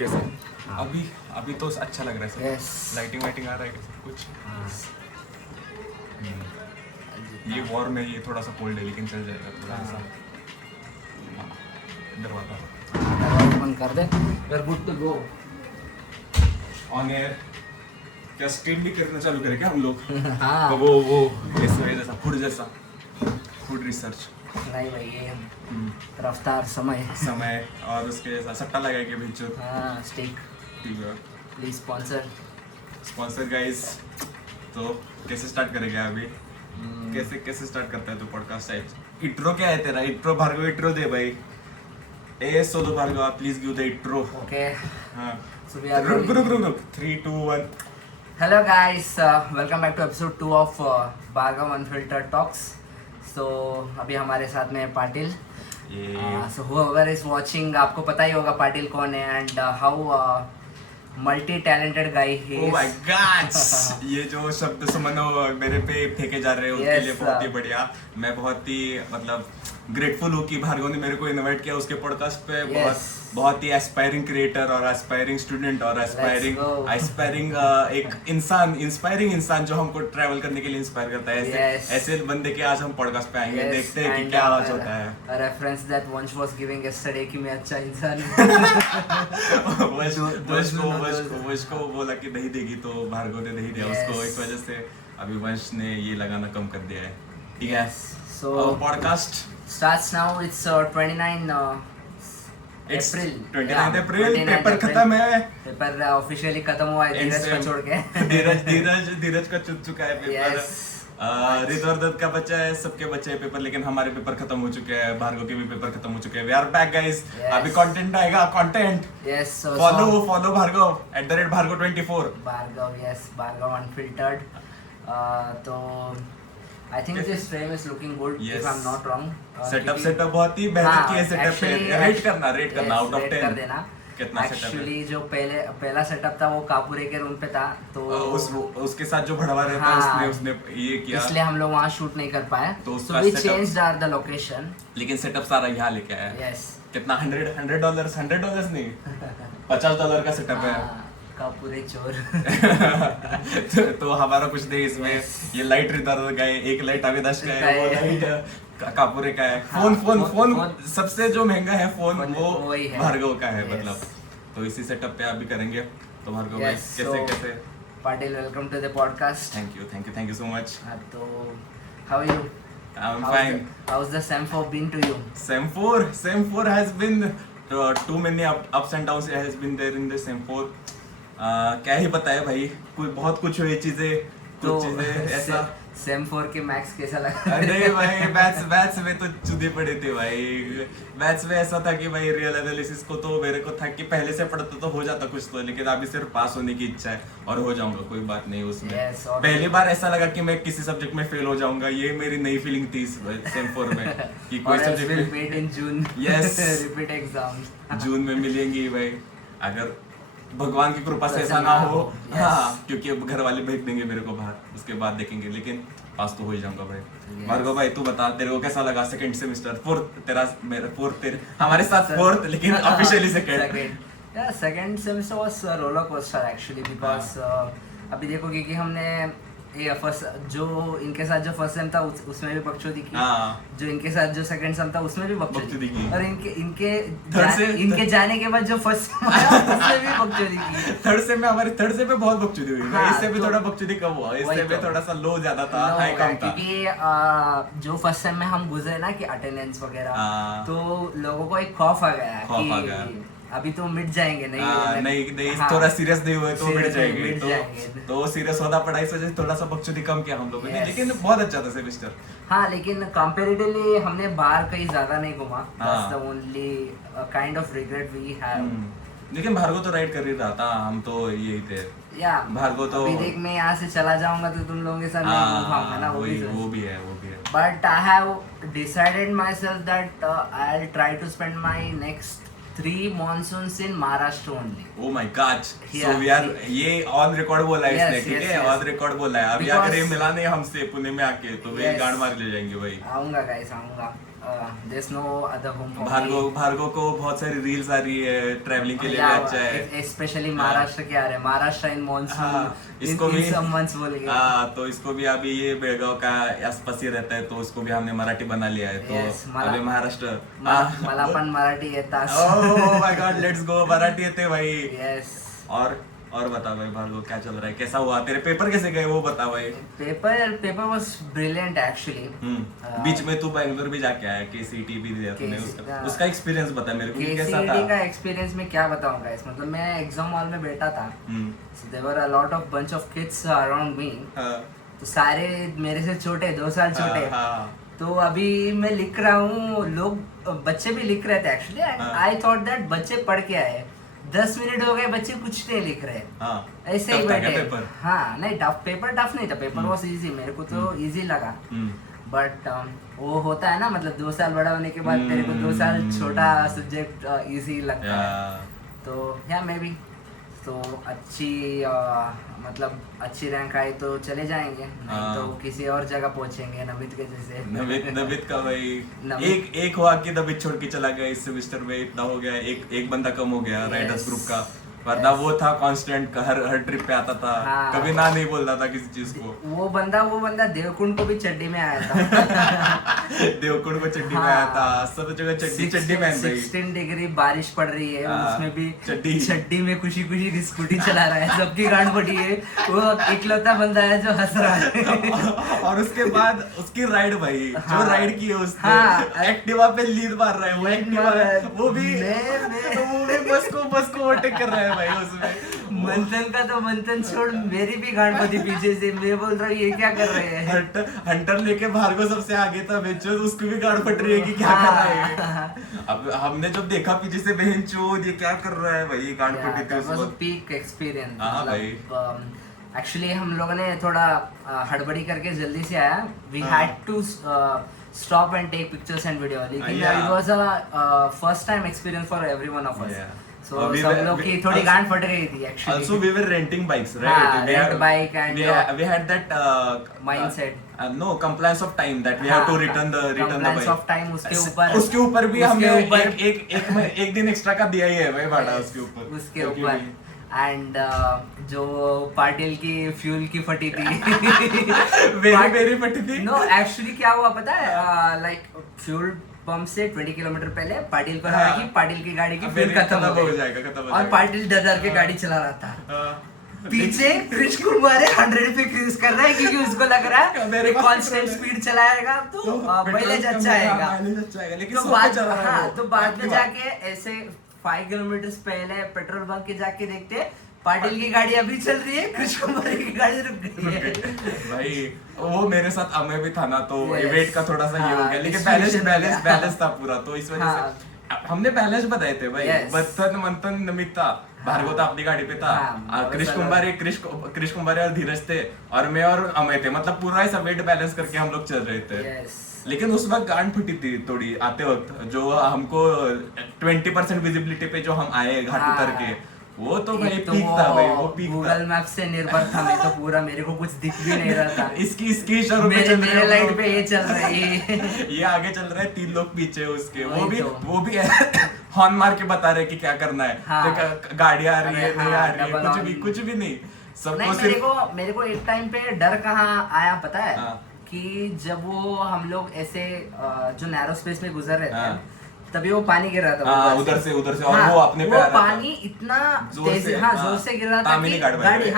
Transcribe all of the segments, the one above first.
कैसे हाँ। अभी अभी तो अच्छा लग रहा है सब। Yes. लाइटिंग वाइटिंग आ रहा है कैसे कुछ। ये वॉर में ये थोड़ा सा कोल्ड है लेकिन चल जाएगा थोड़ा हाँ। सा। दरवाजा दरवाजा बंद कर दे, we're good to go. On air. क्या स्ट्रीम भी करना चालू करें क्या हम लोग? हाँ वो ऐसा जैसा फूड रिसर्च नहीं भाई, ये रफ्तार समय समय और उसके जैसा सट्टा लगाएंगे बीच। हाँ स्टिक ठीक है प्लीज स्पॉन्सर। Sponsor guys. तो कैसे स्टार्ट करेंगे अभी? कैसे स्टार्ट करता है तू पॉडकास्ट टाइप? इंट्रो क्या है तेरा? इंट्रो भार्गव, इंट्रो दे भाई। ए solo Bhargav please give the intro. Okay हाँ सो वी आर रुक 3 2 1। Hello guys, welcome back to episode 2 of Bhargav unfiltered talks. So अभी हमारे साथ में है पाटिल। ये सो whoever is watching, आपको पता ही होगा पाटिल कौन है and how multi talented guy he oh my God ये जो शब्द सुमनो मेरे पे फेंके जा रहे हैं उसके Yes, लिए बहुत ही बढ़िया। मैं बहुत ही मतलब ग्रेटफुल हूँ कि भार्गव ने मेरे को इनवाइट किया उसके पॉडकास्ट पे। Yes. बहुत ही एस्पायरिंग क्रिएटर और एस्पायरिंग स्टूडेंट और एस्पायरिंग go. एक इंस्पायरिंग इंसान जो हमको ट्रैवल करने के लिए इंस्पायर करता है। Yes. ऐसे बंदे के आज हम पॉडकास्ट पे आएंगे। Yes, देखते हैं कि and, क्या आज होता है। रेफरेंस दैट वंश वाज गिविंग यस्टरडे कि मैं अच्छा इंसान हूँ। वंश को बोला कि नहीं देगी तो भार्गव ने नहीं दिया उसको। इस वजह से अभी वंश ने ये लगाना कम कर दिया है। ठीक है So podcast starts now. It's 29 It's April. 29 Yeah, April 29 paper April. खत्म है। पेपर ऑफिशियली खत्म हुआ है धीरज को छोड़ के। धीरज का चुक चुका है पेपर। Yes. रिद्वर दत्त का बच्चा है, सबके बच्चे हैं पेपर, लेकिन हमारे पेपर खत्म हो चुके हैं। भार्गव के भी पेपर खत्म हो चुके हैं। We are back guys. Yes. अभी कंटेंट आएगा, content Yes. So follow Bhargav @भार्गव24। Bhargav, yes, Bhargav Unfiltered. तो I think this frame is looking good. Yes. If I'm not wrong. Setup बहुत ही मेहनत की है सेटअप पे। रेट करना आउट ऑफ 10 कर देना। कितना सेटअप है? एक्चुअली जो पहला सेटअप था वो कापुरे के रूम पे था तो उसके साथ जो भड़वा रहता है हाँ, उसने ये किया, इसलिए हम लोग वहाँ शूट नहीं कर पाए। तो So उसका we setup- changed the location. लेकिन सेटअप सारा यहाँ लेके आया। Yes. कितना $100 नहीं $50 का सेटअप है। कापुरे चोर। तो हमारा कुछ नहीं इसमें। Yes. ये लाइट रिदार का है, एक लाइट अविनाश का है, का वो है। लाइट कापुरे का है। हाँ, फोन फोन सबसे जो महंगा है फोन वो वही है। भार्गव का है। Yes. मतलब तो इसी सेटअप पे अभी करेंगे। तो भार्गव भाई Yes, कैसे Patil, welcome to the podcast. Thank you so much. तो how are you? I am fine. How's the Sem 4 been to you? Sem 4 has been too many ups and downs has been there in the Sem 4। क्या ही बताए भाई, बहुत कुछ हुई चीजें, तो कुछ चीजें ऐसा। Sem 4 के मैक्स कैसा लगा? अरे भाई बैच में तो चुदे पड़े थे भाई। बैच में ऐसा था कि भाई रियल एनालिसिस को तो मेरे को था कि पहले से पढ़ता तो हो जाता कुछ तो, लेकिन अभी सिर्फ पास होने की इच्छा है और हो जाऊंगा, कोई बात नहीं उसमें। Yes, और पहली बार ऐसा लगा कि मैं किसी सब्जेक्ट में फेल हो जाऊंगा। ये मेरी नई फीलिंग थी सेम 4 में कि कोई Or else we'll subject meet in June. Yes. Repeat exam. जून में मिलेंगी भाई, अगर भगवान की कृपा से वैसे ऐसा ना ना हो। हो, yes. हाँ, क्योंकि अब घर वाले भेज देंगे मेरे को बाहर, उसके बाद देखेंगे, लेकिन पास तो हो ही जाऊंगा भाई। Yes. भार्गव भाई तू बता, तेरे को कैसा लगा सेकंड सेमेस्टर? फोर्थ तेरा, मेरा फोर्थ, तेरे हमारे साथ फोर्थ, लेकिन officially second. Yeah, second semester was a roller coaster actually because अभी देखो क्योंकि हमने ये फर्स्ट जो इनके साथ जो फर्स्ट सेम था उसमें भी बकचोदी की। हाँ। जो इनके साथ जो सेकंड सेम था उसमें भी बकचोदी बकचोदी की। की। और Third इनके जाने के बाद जो फर्स्ट सेम आया उसमें भी बकचोदी की। थर्ड सेम में बहुत बकचोदी हुई। हाँ, इससे भी तो- थोड़ा बकचोदी कम हुआ, इससे वही भी तो। थोड़ा सा लो ज्यादा था, No, हाई कम था। क्योंकि जो फर्स्ट सेम में हम गुजरे ना कि अटेंडेंस वगैरह, हाँ। तो लोगों को एक खौफ आ गया खौफ आ गया। कि अभी तो मिट जाएंगे नहीं हाँ, थोड़ा सीरियस नहीं हुए तो मिट serious जाएंगे। मिट जाएंगे। तो सीरियस होना पड़ा, इस वजह से थोड़ा सा बकचोदी कम किया हम लोगों ने। Yes. लेकिन बहुत अच्छा था सेमेस्टर। हाँ, लेकिन कंपैरेटिवली हमने बाहर कहीं ज्यादा नहीं घुमा। हाँ। That's the only kind of regret we have. लेकिन भार्गव तो राइड कर ही रहा था, हम तो यही थे। Yeah, भार्गव तो- अभी देख मैं यहाँ से चला जाऊंगा तो तुम लोगों के साथ नहीं घूम पाऊंगा ना, वो भी वो भी है। But I have decided myself that I'll try to spend my next 3 monsoons in Maharashtra only. Oh my God! So Yeah. we are, ये ऑन रिकॉर्ड बोला है इसने, Yes, ठीक yes, है? yes. ऑन रिकॉर्ड बोला है। अभी Because- अगर ये मिला नहीं हमसे पुणे में आके तो वे Yes. गांड मार ले जाएंगे भाई। आऊंगा गाइस, आऊंगा। there's no other home for me. Bhargava को बहुत सारी रील्स आ रही है, ट्रैवलिंग के लिए भी अच्छा है, स्पेशली महाराष्ट्र के आ रहे हैं, महाराष्ट्र इन मॉनसून, इसको भी सब मंथ्स बोलेंगे। तो इसको भी अभी ये बेळगाव का आसपास ही रहता है, तो उसको भी हमने मराठी बना लिया है, तो अभी महाराष्ट्र मला पण मराठी येतात। Oh my God, let's go, Marathi येते भाई। यस। और बता भाई भार्गव, क्या चल रहा है, कैसा हुआ, तेरे पेपर कैसे गए वो बता भाई। Paper was brilliant actually. बीच में तू बैंगलोर भी जाके आया, केसीटी भी दिया तूने, उसका एक्सपीरियंस बता मेरे को, कैसा था। केसीटी का एक्सपीरियंस मैं क्या बताऊंगा इस, मतलब मैं एग्जाम हॉल में बैठा था, there were a lot of bunch of kids around me, तो सारे मेरे से छोटे, 2 साल छोटे, तो अभी मैं लिख रहा हूँ, लोग बच्चे भी लिख रहे थे actually, and I thought that बच्चे पढ़ के आए, 10 मिनट हो गए बच्चे कुछ नहीं लिख रहे, ऐसे ही बैठे। हाँ नहीं, पेपर टफ नहीं था, पेपर वॉज इजी, मेरे को तो इजी लगा, बट वो होता है ना, मतलब 2 साल बड़ा होने के बाद तेरे को 2 साल छोटा सब्जेक्ट इजी लगता है, तो या मे बी तो अच्छी मतलब अच्छी रैंक आई तो चले जाएंगे, नहीं तो किसी और जगह पहुंचेंगे, नमित के जैसे। नमित का भाई एक हुआ कि नमित छोड़ के चला गया इस सेमेस्टर में, इतना हो गया, एक बंदा कम हो गया राइडर्स ग्रुप का, वरना वो था कांस्टेंट, हर ट्रिप पे आता था, कभी ना नहीं बोलता था किसी चीज को। वो बंदा देवकुंड को भी चड्डी में आया था। देवकुंड को चड्डी में आया था, सब जगह चड्डी में 16 डिग्री बारिश पड़ रही है, उसमें भी चड्डी में खुशी स्कूटी चला रहा है, सबकी गांड फटी है, वो इकलौता बंदा है जो हंस रहा है। और उसके बाद उसकी राइड भाई, जो राइड की है उसने, एक्टिवा पे लीड मार रहा है, वो एक्टिवा, वो भी बस को ओवरटेक कर रहा है भाई उसमें। मंथन छोड़, मेरी भी गांड फटी पीछे से, मैं बोल रहा हूँ ये क्या कर रहे हैं। हंटर लेके भार्गव सबसे आगे था, बेंचो उसकी भी गांड फट रही है कि क्या कर रहा है। अब हमने जब देखा पीछे से, बेंचो ये क्या कर रहा है भाई, गांड फटी थी उसको। Peak experience. हां भाई, एक्चुअली हम लोगों ने थोड़ा हड़बड़ी करके जल्दी से आया, we had to stop and take pictures and video, लेकिन it was a first time experience for every one of us, so सब लोग की थोड़ी गांड फट गई थी actually. Also we were renting bikes, right? We had bike and we had that mindset, no compliance of time that we have to return the bike. compliance of time, उसके ऊपर भी हमने एक दिन एक्स्ट्रा का दिया ही है भाई भाड़ा उसके ऊपर। एंड जो पाटिल की फ्यूल की फटी थी, मेरी फटी थी। नो एक्चुअली क्या हुआ पता है, लाइक फ्यूल पंप से 20 किलोमीटर पहले पाटिल को लगा कि पाटिल की गाड़ी की फ्यूल खत्म हो जाएगा, और पाटिल डर के गाड़ी चला रहा था। पीछे कृष कुमार 100 पे क्रूज कर रहा है, क्योंकि उसको लग रहा है मेरे कांस्टेंट स्पीड चलाएगा तो माइलेज अच्छा आएगा, तो बाद में जाके ऐसे 5 किलोमीटर पहले पेट्रोल बंक के जाके देखते, पाटिल की गाड़ी अभी चल रही है, कृष्ण कुमार की गाड़ी रुक गई है। भाई वो मेरे साथ अमय भी था ना, तो वेट का थोड़ा सा ये हो गया, लेकिन बैलेंस था पूरा, तो इस वजह से हमने बैलेंस बताए थे भाई। मंथन नमिता, भार्गव था अपनी गाड़ी पे था, कृष्ण कुमार और धीरज थे, और मैं और अमय थे, मतलब पूरा ऐसा वेट बैलेंस करके हम लोग चल रहे थे। लेकिन उस वक्त गांड फटी थी थोड़ी आते वक्त, जो हमको 20% विजिबिलिटी पे जो हम आए घाट उतर के, वो तो भाई पीक था भाई, वो पीक था। गूगल मैप से निर्भर था मैं तो पूरा, मेरे को कुछ दिख भी नहीं रहा था। इसकी शहरों पे चल रहे मेरे लाइट पे ये चल रही है, ये आगे चल रहा है, 3 लोग पीछे उसके, वो भी हॉर्न मार के बता रहे कि क्या करना है, गाड़ी आ रही है नहीं आ रही है, कुछ भी नहीं, सबको मेरे को एक टाइम पे डर कहाँ आया पता है, कि जब वो हम लोग ऐसे जो नैरो स्पेस में गुजर रहे थे, तभी वो पानी गिर रहा था उधर से और वो अपने पे आ रहा था, पानी इतना तेज जोर से गिर रहा था कि गाड़ी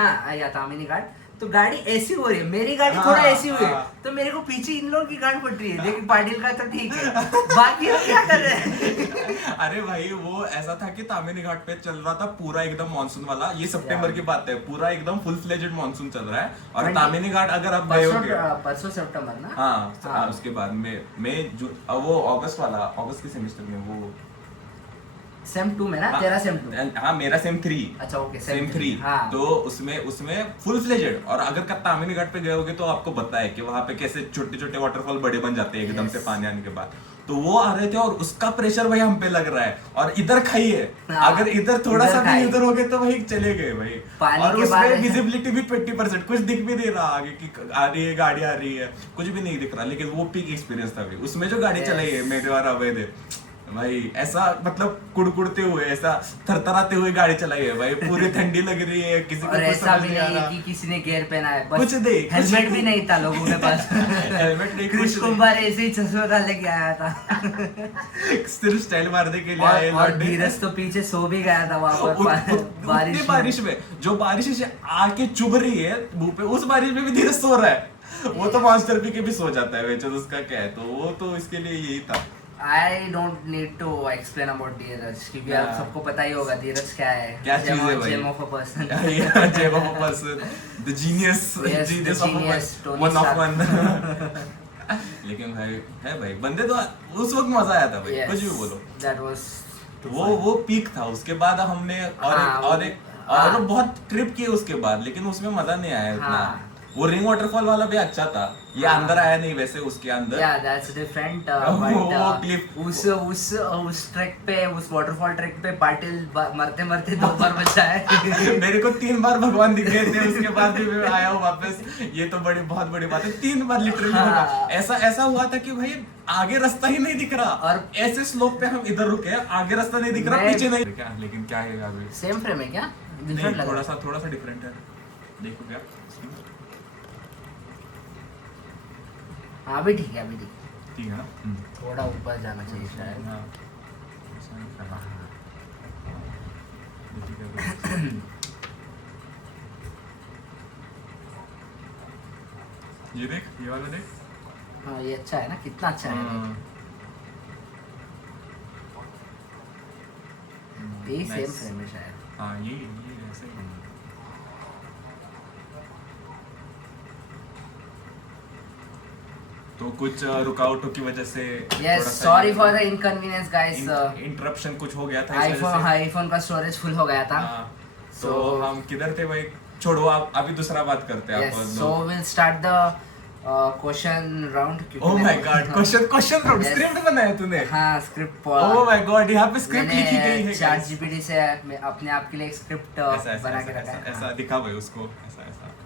तामिनी घाट, तो गाड़ी ऐसी हो रही है, मेरी गाड़ी थोड़ा ऐसी हुई है, तो मेरे को पीछे इन लोगों की गांड फट रही है, लेकिन पाटिल का तो ठीक है, बाकी लोग क्या कर रहे हैं। अरे भाई वो ऐसा था कि तामिनी घाट पे चल रहा था पूरा एकदम मानसून वाला, ये सितंबर की बात है, पूरा एकदम फुल फ्लेजेड मानसून चल रहा है, और तामिनी घाट अगर आप गए होंगे परसों सितंबर ना, हाँ उसके बाद में वो अगस्त के सेमेस्टर में, वो सेम 2 में ना, तेरा सेम 2, हाँ मेरा सेम 3, अच्छा ओके सेम 3, तो उसमें फुल फ्लेजेड, और अगर तामिनी घाट पे गए होगे तो आपको पता है कि वहाँ पे कैसे छोटे छोटे वाटरफॉल बड़े बन जाते हैं एकदम से पानी आने के बाद, तो वो आ रहे थे और उसका प्रेशर भाई हम पे लग रहा है, और इधर खाई है, अगर इधर थोड़ा सा भी इधर हो गए तो भाई चले गए भाई। और उसमें विजिबिलिटी भी 20%, कुछ दिख भी नहीं रहा आगे की आ रही है गाड़ी, आ रही है, कुछ भी नहीं दिख रहा, लेकिन वो पीक एक्सपीरियंस था भाई उसमें जो गाड़ी चलाई है मेरे और अवैध भाई, ऐसा मतलब कुड़कुड़ते हुए, ऐसा थरथराते हुए गाड़ी चलाई है भाई, पूरी ठंडी लग रही है, किसी को और कुछ ऐसा समझ भी नहीं आ नहीं रहा, कि किसी ने गियर पहना है, बस कुछ नहीं, हेलमेट भी नहीं था लोगों के पास। हेलमेट नहीं, कृष्ण कुछ कुमार ऐसे ही चश्मा डाल लेके आया था। नहीं, सिर्फ स्टाइल मारने के लिए आए और लौटे। धीरज तो पीछे सो भी गया था वहां पर उतनी बारिश में, जो बारिश से आके चुभ रही है मुंह पे, उस बारिश में भी धीरज सो रहा है। वो तो मास्टर पी के भी सो जाता है बेचारा, उसका क्या है, तो वो तो इसके लिए यही था। I don't need to explain about धीरज, क्योंकि आप सबको पता ही होगा धीरज क्या है। क्या चीज है भाई? Gem of a person. Gem of a person, the genius, Yes, genius the of a genius, person, Tony one of Stark. one। लेकिन भाई है भाई, बंदे तो उस वक्त मजा आया था भाई, Yes, कुछ भी बोलो। that was वो पीक था। उसके बाद हमने और बहुत ट्रिप किए उसके बाद, लेकिन उसमें मजा नहीं आया इतना। वो रिंग वाटरफॉल वाला भी अच्छा था, ये अंदर आया नहीं वैसे उसके अंदर। Yeah, that's different. उस ट्रैक पे, उस वाटरफॉल ट्रैक पे पाटिल मरते मरते 2 बार बचा है। मेरे को 3 बार भगवान दिख गए थे, उसके बाद भी मैं आया हूँ वापस। ये तो बहुत बड़ी बात है, 3 बार लिटरली। ऐसा हुआ था कि भाई आगे रास्ता ही नहीं दिख रहा, और ऐसे स्लोप पे हम इधर रुके, आगे रास्ता नहीं दिख रहा, पीछे नहीं क्या, लेकिन क्या है अभी सेम फ्रेम है क्या? नहीं, थोड़ा सा डिफरेंट है, देखो क्या। हाँ अभी ठीक है, अभी ठीक है ना, थोड़ा ऊपर जाना चाहिए शायद। ये देख, ये वाला देख। हाँ ये अच्छा है ना, कितना अच्छा है। ये सेम फ्रेम है शायद। हाँ ये ऐसा ही है। तो कुछ रुकावटों की वजह से, yes sorry for the inconvenience guys, interruption कुछ हो गया था इस वजह से। आईफोन का स्टोरेज फुल हो गया था। तो हम किधर थे भाई, छोड़ो आप, अभी दूसरा बात करते हैं। Yes so will start the question round. Oh my God, question round script बनाया तूने? हाँ स्क्रिप्ट। ओह माय गॉड, यहाँ पे स्क्रिप्ट लिखी गई है। चैट जीपीटी से मैं अपने आप के लिए एक स्क्रिप्ट बना के रखा है। ऐसा दिखा भाई उसको, ऐसा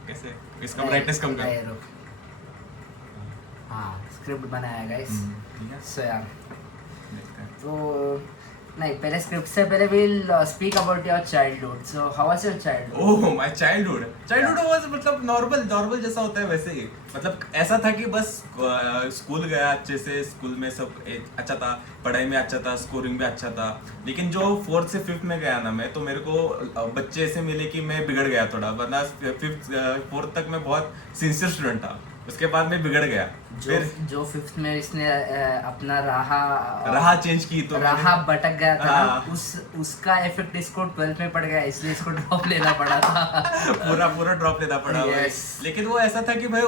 कैसे, इसका ब्राइटनेस कम कर। हाँ स्क्रिप्ट बनाया है गाइस। ठीक है, सो यार देखते हैं। तो नहीं, पहले स्क्रिप्ट से पहले will speak about your childhood. So how was your childhood? Oh my childhood was मतलब नॉर्मल जैसा होता है वैसे ही। मतलब ऐसा था कि बस स्कूल गया अच्छे से, स्कूल में सब अच्छा था, पढ़ाई में अच्छा था, स्कोरिंग भी अच्छा था। लेकिन जो 4th से 5th में गया ना मैं, तो मेरे को बच्चे ऐसे मिले कि मैं बिगड़ गया थोड़ा, वरना 4th तक मैं बहुत सिंसियर स्टूडेंट था, उसके बाद मैं बिगड़ गया। जो 5th में इसने अपना राह चेंज की, तो राह भटक गया था ना, उसका इफेक्ट इसको 12th में पड़ गया, इसलिए इसको ड्रॉप लेना पड़ा था। पूरा ड्रॉप लेना पड़ा। yes. लेकिन वो ऐसा था कि भाई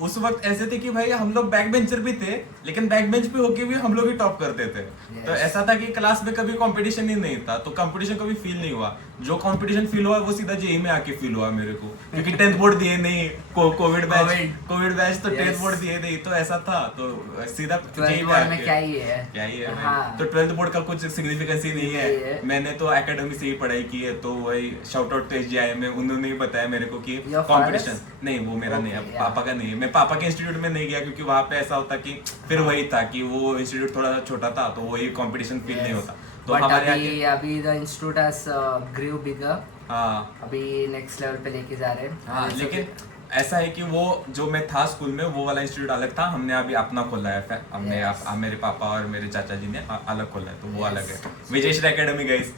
उस वक्त ऐसे थे कि भाई हम लोग बैक बेंचर भी थे, लेकिन बैक बेंच पे होके भी हम लोग ही टॉप करते थे। yes. तो ऐसा था कि क्लास में कभी कंपटीशन ही नहीं था, तो कंपटीशन कभी फील नहीं हुआ। जो कंपटीशन फील हुआ वो सीधा जेईई में आके फील हुआ मेरे को, क्योंकि 10th बोर्ड दिए नहीं, कोविड बैच, तो 10th बोर्ड दिए नहीं, तो ऐसा था। तो सीधा 12th बोर्ड में क्या ही है। हाँ। तो 12th बोर्ड का कुछ सिग्निफिकेंस ही नहीं है। मैंने तो एकेडमी से ही पढ़ाई की है, तो वही शाउट आउट तो एसजीआई में, उन्होंने ही बताया मेरे को कि कंपटीशन नहीं, वो मेरा नहीं है, पापा का नहीं है। मैं पापा के इंस्टीट्यूट में नहीं गया, क्योंकि वहाँ पे ऐसा होता कि फिर वही था कि वो इंस्टीट्यूट थोड़ा सा छोटा था, तो वही कंपटीशन फील नहीं होता। तो हमारे अभी द इंस्टीट्यूट हैज ग्रू बिगर। हाँ अभी नेक्स्ट लेवल पे लेके जा रहे हैं। हाँ, लेकिन ऐसा है कि वो जो मैं था स्कूल में, वो वाला इंस्टीट्यूट अलग था, हमने अभी अपना खोला है। हमने मेरे पापा और मेरे चाचा जी ने अलग खोला है, तो वो अलग है। Vijayshree Academy guys,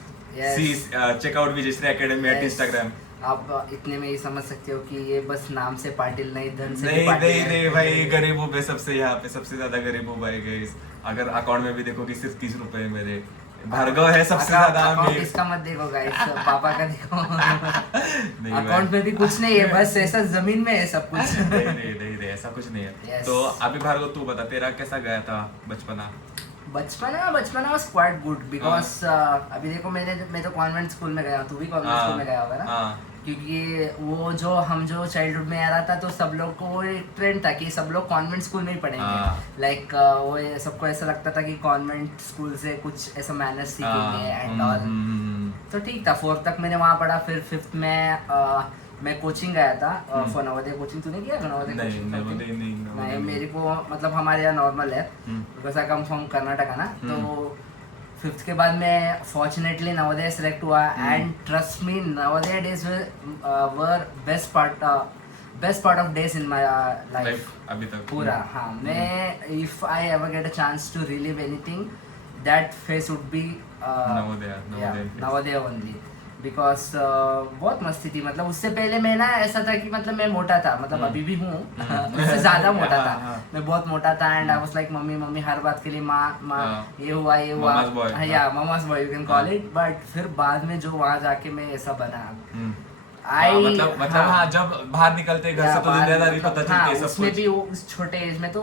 check out Vijayshree Academy at Instagram. आप इतने में ही समझ सकते हो कि ये बस नाम से पाटिल नहीं, धन से नहीं भाई, गरीब हूँ मैं सबसे, यहाँ पे सबसे ज्यादा गरीब हूँ भाई गाइस। अगर अकाउंट में भी देखो कि सिर्फ 30 रुपए मेरे। भार्गव है सबसे ज्यादा अमीर। इसका मत देखो गाइस, पापा का देखो। अकाउंट में भी कुछ नहीं है, बस ऐसा जमीन में है सब कुछ। नहीं ऐसा कुछ नहीं है। तो अभी भार्गव तू बता, तेरा कैसा गया था बचपना? बचपना वाज क्वाइट गुड बिकॉज अभी देखो मैं तो कॉन्वेंट स्कूल में गया, तू भी कॉन्वेंट स्कूल में गया होगा ना, क्योंकि वो जो चाइल्डहुड में आ रहा था तो सब लोग को वो एक ट्रेंड था कि सब लोग कॉन्वेंट स्कूल में ही पढ़ेंगे, लाइक वो सबको ऐसा लगता था कि कॉन्वेंट स्कूल से कुछ ऐसा मैनर्स सीखेंगे एंड ऑल। तो ठीक था, 4th तक मैंने वहाँ पढ़ा, फिर 5th में मैं कोचिंग गया था फॉर नवोदय कोचिंग। तूने किया नवोदय कोचिंग? नहीं, मेरे को मतलब हमारे यहाँ नॉर्मल है because I come from Karnataka ना, तो 5th के बाद मैं फॉर्चुनेटली नवोदय सेलेक्ट हुआ and trust me Navodaya days were best part of days in my life अभी तक पूरा। हाँ, मैं if I ever get a chance to relive anything that phase would be Navodaya only because बहुत मस्ती थी। मतलब उससे पहले मैं ना ऐसा था कि मतलब मैं मोटा था, मतलब अभी भी हूँ उससे ज्यादा मोटा था, मैं बहुत मोटा था and I was like mummy हर बात के लिए माँ ये हुआ या मामा's boy you can call it। But फिर बाद में जो वहाँ जाके मैं ऐसा बना मतलब हाँ, जब बाहर निकलते घर से तो दुनियादारी पता चलती है सब उसमें कुछ। भी उस छोटे एज में तो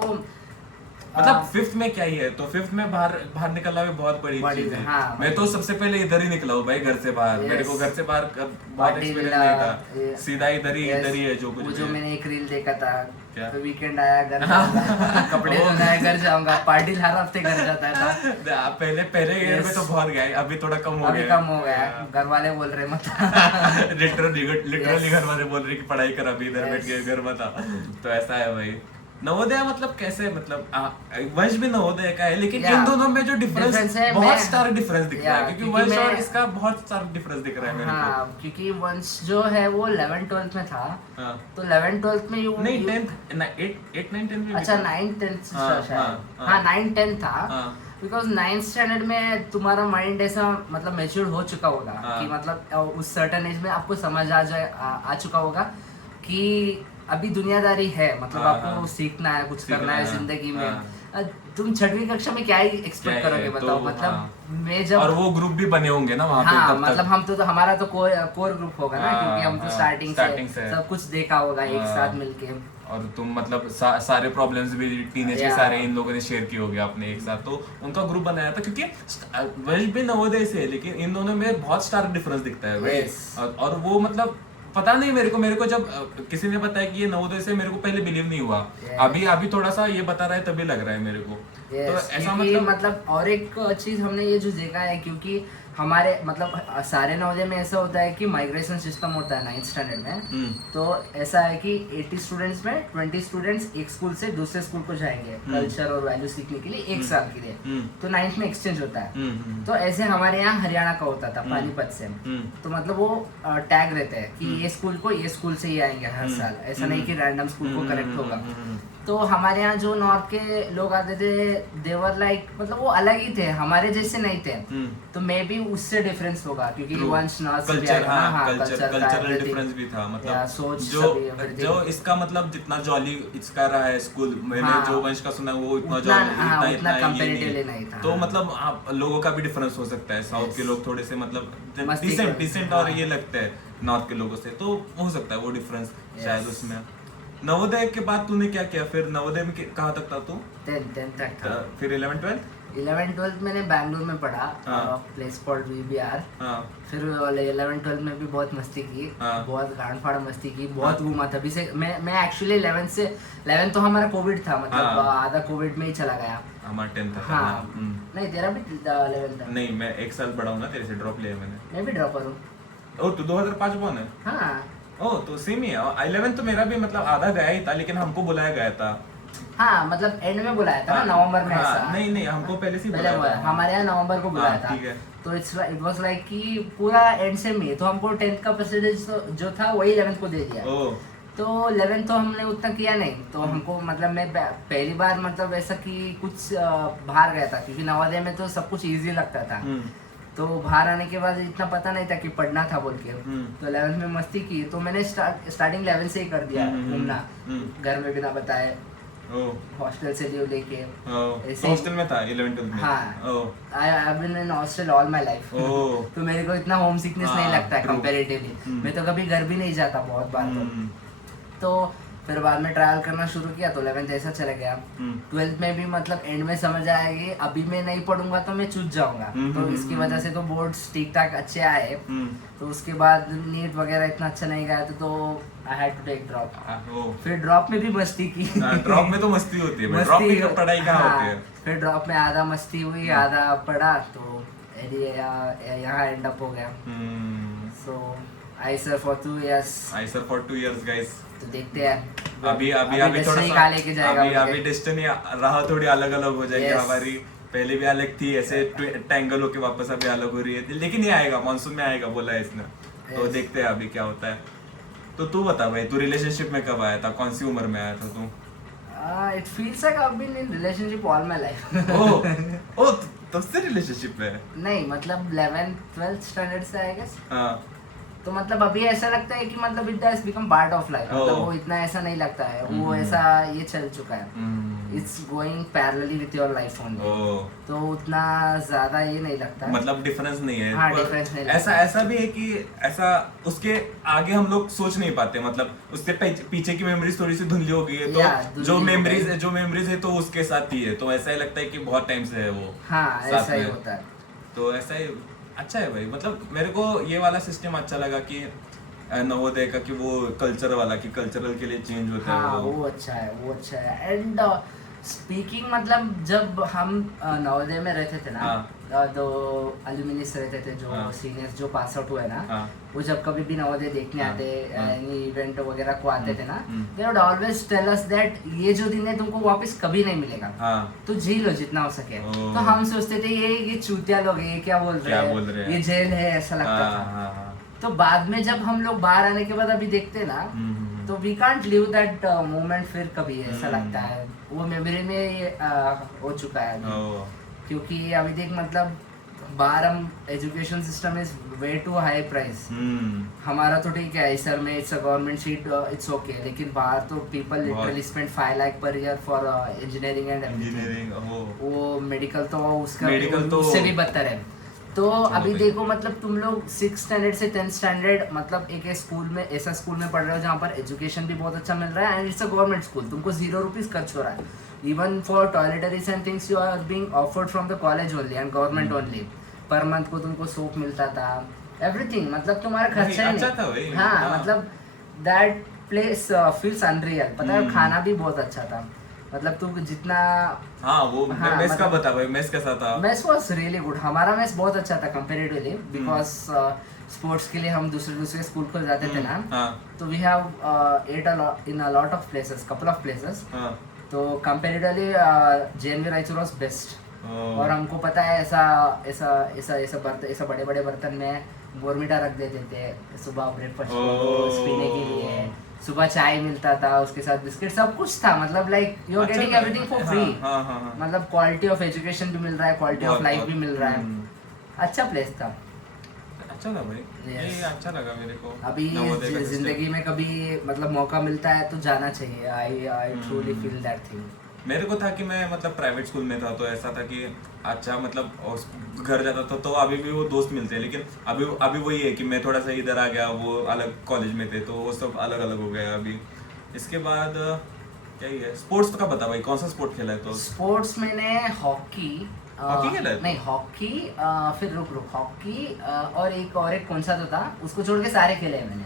मतलब 5th में क्या ही है, तो 5th में बाहर निकलना भी बहुत बड़ी चीज है। हाँ, मैं तो सबसे पहले इधर ही निकला हूँ भाई, घर से बाहर। मेरे को घर से बाहर बहुत एक्सपीरियंस नहीं था, सीधा इधर ही है जो कुछ। जो मैंने एक रील देखा था, तो वीकेंड आया घर कपड़े धोना है घर जाऊंगा, पार्टी हर हफ्ते घर जाता था। पहले ईयर में तो बहुत गया, अभी थोड़ा कम हो गया। घर वाले बोल रहे मत लिटरली घर वाले बोल रहे कि पढ़ाई कर, अभी इधर बैठ के घर मत आ। तो ऐसा है भाई। नवोदय मतलब कैसे, मतलब वंश भी नवोदय का है, लेकिन इन दोनों में जो डिफरेंस है बहुत सारा डिफरेंस दिख रहा है, क्योंकि वंश और इसका बहुत सारा डिफरेंस दिख रहा है मेरे को। क्योंकि वंश जो है वो 11th-12th में था, तो 11th-12th में नहीं 8 9 10 में, अच्छा 9th-10th शायद, हाँ 9th-10th था। बिकॉज 9th स्टैंडर्ड में तुम्हारा माइंड ऐसा मतलब मैच्योर हो चुका होगा कि मतलब उस सर्टेन एज में आपको समझ आ चुका होगा कि अभी दुनियादारी है, मतलब आपको सीखना है, कुछ करना है जिंदगी में। तुम 6वीं कक्षा में क्या ही एक्सपेक्ट करोगे बताओ। मतलब मैं जब, और वो ग्रुप भी बने होंगे ना वहाँ पे, मतलब हम तो हमारा तो कोर ग्रुप होगा ना, क्योंकि हम तो स्टार्टिंग से सब कुछ देखा होगा एक साथ मिलके। और तुम मतलब सारे प्रॉब्लम्स भी टीनेज के सारे इन लोगों ने शेयर किए होंगे आपने एक साथ, तो उनका ग्रुप बनाया था। क्योंकि वंश भी नवोदय से है, लेकिन इन दोनों में बहुत स्टार्क डिफरेंस दिखता है भाई। और वो मतलब पता नहीं मेरे को जब किसी ने बताया कि ये नवोदय से, मेरे को पहले बिलीव नहीं हुआ। अभी थोड़ा सा ये बता रहा है तभी लग रहा है मेरे को। तो ऐसा मतलब और एक चीज हमने ये जो देखा है, क्योंकि हमारे मतलब सारे नवोदय में ऐसा होता है कि माइग्रेशन सिस्टम होता है 9th स्टैंडर्ड में। तो ऐसा है कि 80 स्टूडेंट्स में 20 स्टूडेंट्स एक स्कूल से दूसरे स्कूल को जाएंगे कल्चर और वैल्यू सीखने के लिए एक साल के लिए। तो 9th में एक्सचेंज होता है। तो ऐसे हमारे यहाँ हरियाणा का होता था पानीपत से। तो मतलब वो टैग रहते हैं कि ये स्कूल से ही आएंगे हर साल, ऐसा नहीं कि रैंडम स्कूल को करेक्ट होगा। तो हमारे यहाँ जो नॉर्थ के लोग आते थे देवर लाइक, मतलब वो अलग ही थे, हमारे जैसे नहीं थे। तो मे बी उससे डिफरेंस होगा, क्योंकि वंश नॉर्थ से भी आया ना, कल्चरल डिफरेंस भी था। मतलब सोच जो इसका मतलब जितना जॉली इसका रहा है स्कूल, मैंने जो वंश का सुना वो इतना जॉली इतना कंपैरेटिवली नहीं था। तो मतलब लोगों का भी डिफरेंस हो सकता है। साउथ के लोग थोड़े से मतलब डिसेंट और ये लगता है नॉर्थ के लोगों से, तो हो सकता है वो डिफरेंस शायद उसमें। नवोदय के बाद तूने क्या किया फिर? नवोदय में कहाँ तक था तू? 10th तक था। फिर 11th-12th मैंने बैंगलोर में पढ़ा, प्लेस कॉल्ड VBR। फिर 11th-12th में भी बहुत मस्ती की, बहुत गांड फाड़ मस्ती की, बहुत घूमा। तभी से मैं एक्चुअली 11th तो हमारा कोविड था, मतलब आधा कोविड में ही चला गया। हमारा 10th था। हाँ, नहीं तेरा भी 11th था? नहीं, मैं एक साल बड़ा हूँ ना तेरे से, ड्रॉप लिया मैंने। मैं भी ड्रॉपर हूँ। ओ तू 2005 बॉर्न है? हाँ। ओ तो सेम ही है। 11th तो मेरा भी मतलब आधा गया ही था, लेकिन हमको बुलाया गया था। हाँ, मतलब एंड में बुलाया था ना, नवंबर में ऐसा। नहीं हमको पहले से बुलाया था। हमारे यहाँ नवंबर को बुलाया था। तो इट वाज लाइक कि पूरा एंड से में, तो हमको 10th का परसेंटेज जो था वही 11th को दे दिया। तो 11th तो हमने उतना किया नहीं। तो हमको मतलब मैं पहली बार मतलब ऐसा कि कुछ बाहर गया था, क्योंकि नवोदय में तो सब कुछ इजी लगता था। तो बाहर आने के बाद इतना पता नहीं था कि पढ़ना था बोल के। तो 11th में मस्ती की, तो मैंने स्टार्टिंग 11th से ही कर दिया घूमना, घर में बिना बताए, हॉस्टल से लीव लेके। हॉस्टल में था 11th में? हाँ, I have been in hostel all my life. तो मेरे को इतना होम सिकनेस नहीं लगता है कंपैरेटिवली। मैं तो कभी घर भी नहीं जाता बहुत बार। तो फिर बाद में ट्रायल करना शुरू किया तो 11th ऐसा चला गया। 12th में भी मतलब एंड में समझ आया कि अभी मैं नहीं पढ़ूंगा तो मैं चूक जाऊंगा, तो इसकी वजह से तो बोर्ड्स ठीक ठाक अच्छे आए। तो उसके बाद नीट वगैरह इतना अच्छा नहीं गया तो I had to take drop. फिर ड्रॉप में भी मस्ती की। ड्रॉप में तो मस्ती होती है, ड्रॉप में तो पढ़ाई कहाँ होती है। फिर ड्रॉप में आधा मस्ती हुई आधा पढ़ा, तो यहाँ एंड अप हो गया। सो आई सर फॉर 2 years गाइस। तो देखते हैं अभी थोड़ा सा लेके जाएगा। अभी डेस्टिनी राह थोड़ी अलग अलग हो जाएगी हमारी। पहले भी अलग थी ऐसे टैंगल होके वापस अभी अलग हो रही है, लेकिन ये आएगा, मानसून में आएगा बोला है इसने। तो देखते हैं अभी क्या होता है। तो तू बता भाई, तू रिलेशनशिप में कब आया था, कौन सी उम्र में आया था तू? It feels like I've been in relationship all my life. ओ तब से रिलेशनशिप में? नहीं मतलब 11th 12th स्टैंडर्ड से आई गेस। हाँ। तो मतलब अभी ऐसा लगता है कि मतलब it has become part of life, मतलब वो इतना ऐसा नहीं लगता है, वो ऐसा ये चल चुका है, it's going parallelly with your life only, तो उतना ज्यादा ये नहीं लगता, मतलब डिफरेंस नहीं है। हाँ, डिफरेंस नहीं ऐसा भी है कि ऐसा उसके आगे हम लोग सोच नहीं पाते, मतलब उसके पीछे की मेमोरीज थोड़ी सी धुंधली हो गई है, तो जो मेमोरीज है तो उसके साथ ही है, तो ऐसा ही लगता है कि बहुत टाइम से है वो। हाँ, ऐसा ही होता है। तो ऐसा ही अच्छा है भाई, मतलब मेरे को ये वाला सिस्टम अच्छा लगा कि नवोदय का, कि वो कल्चर वाला, कि कल्चरल के लिए चेंज होता है। हाँ, वो अच्छा है। एंड स्पीकिंग मतलब जब हम नवोदय में रहते थे ना, तो अलुमिनियस रहते थे जो सीनियर्स जो पास आउट हुए ना, वो जब कभी भी नवोदय देखने आते, एनी इवेंट वगैरह को आते थे ना, they would always tell us that ये जो दिन है तुमको वापस कभी नहीं मिलेगा, तो जी लो जितना हो सके। तो हम सोचते थे ये चूतिया लोग ये क्या बोल रहे हैं, ये जेल है, ऐसा लगता था। तो बाद में जब हम लोग बाहर आने के बाद अभी देखते ना, तो we can't live that moment फिर कभी, ऐसा लगता है वो मेमोरी में हो चुका है अभी। क्योंकि अभी देख मतलब बाहर हम education system is way too high price. हमारा तो ठीक है सर में it's a government seat, it's okay, लेकिन बाहर तो people literally spend 5 lakh per year for engineering and everything. वो मेडिकल तो उससे भी बदतर है। तो अभी देखो मतलब तुम लोग 6th स्टैंडर्ड से 10th स्टैंडर्ड मतलब एक स्कूल में, ऐसा स्कूल में पढ़ रहे हो जहाँ पर एजुकेशन भी बहुत अच्छा मिल रहा है, and it's a government school, तुमको 0 रुपीज खर्च हो रहा है, even for toiletries and things you are being offered from the college only and government only. Per month को तुमको सोप मिलता था, एवरीथिंग, मतलब तुम्हारा खर्चा ही नहीं। हाँ, मतलब दैट प्लेस फील्स अनरियल। पता है खाना भी बहुत अच्छा था, मतलब तू जितना मेस का बता भाई, मेस कैसा था? Mess was really good. हमारा मेस बहुत अच्छा था कंपैरेटिवली, बिकॉज स्पोर्ट्स के लिए हम दूसरे स्कूल को जाते थे ना, तो we have ate in a lot of places, couple of places, तो comparatively JNV Raichur was best. और हमको पता है ऐसा बड़े बड़े बर्तन में बोर्मिटा रख देते थे सुबह ब्रेकफास्ट पीने के लिए, सुबह चाय मिलता था, उसके साथ बिस्किट, सब कुछ था, मतलब like you are getting everything for free. मतलब क्वालिटी ऑफ एजुकेशन भी मिल रहा है, क्वालिटी ऑफ लाइफ भी मिल रहा है, अच्छा प्लेस था। अच्छा था भाई, ये अच्छा लगा मेरे को। अभी जिंदगी में कभी मतलब मौका मिलता है तो जाना चाहिए। I truly feel that thing. मेरे को था कि मैं मतलब प्राइवेट स्कूल में था, तो ऐसा था कि अच्छा मतलब घर जाता था तो अभी भी वो दोस्त मिलते हैं, लेकिन अभी वही है कि मैं थोड़ा सा इधर आ गया, वो अलग कॉलेज में थे तो वो सब अलग अलग हो गया अभी। इसके बाद क्या ही है, स्पोर्ट्स का बता भाई, कौन सा स्पोर्ट खेला है? तो स्पोर्ट्स मैंने हॉकी खेला है? नहीं, हॉकी फिर रुक हॉकी और एक कौन सा तो था, उसको छोड़ के सारे खेले हैं मैंने।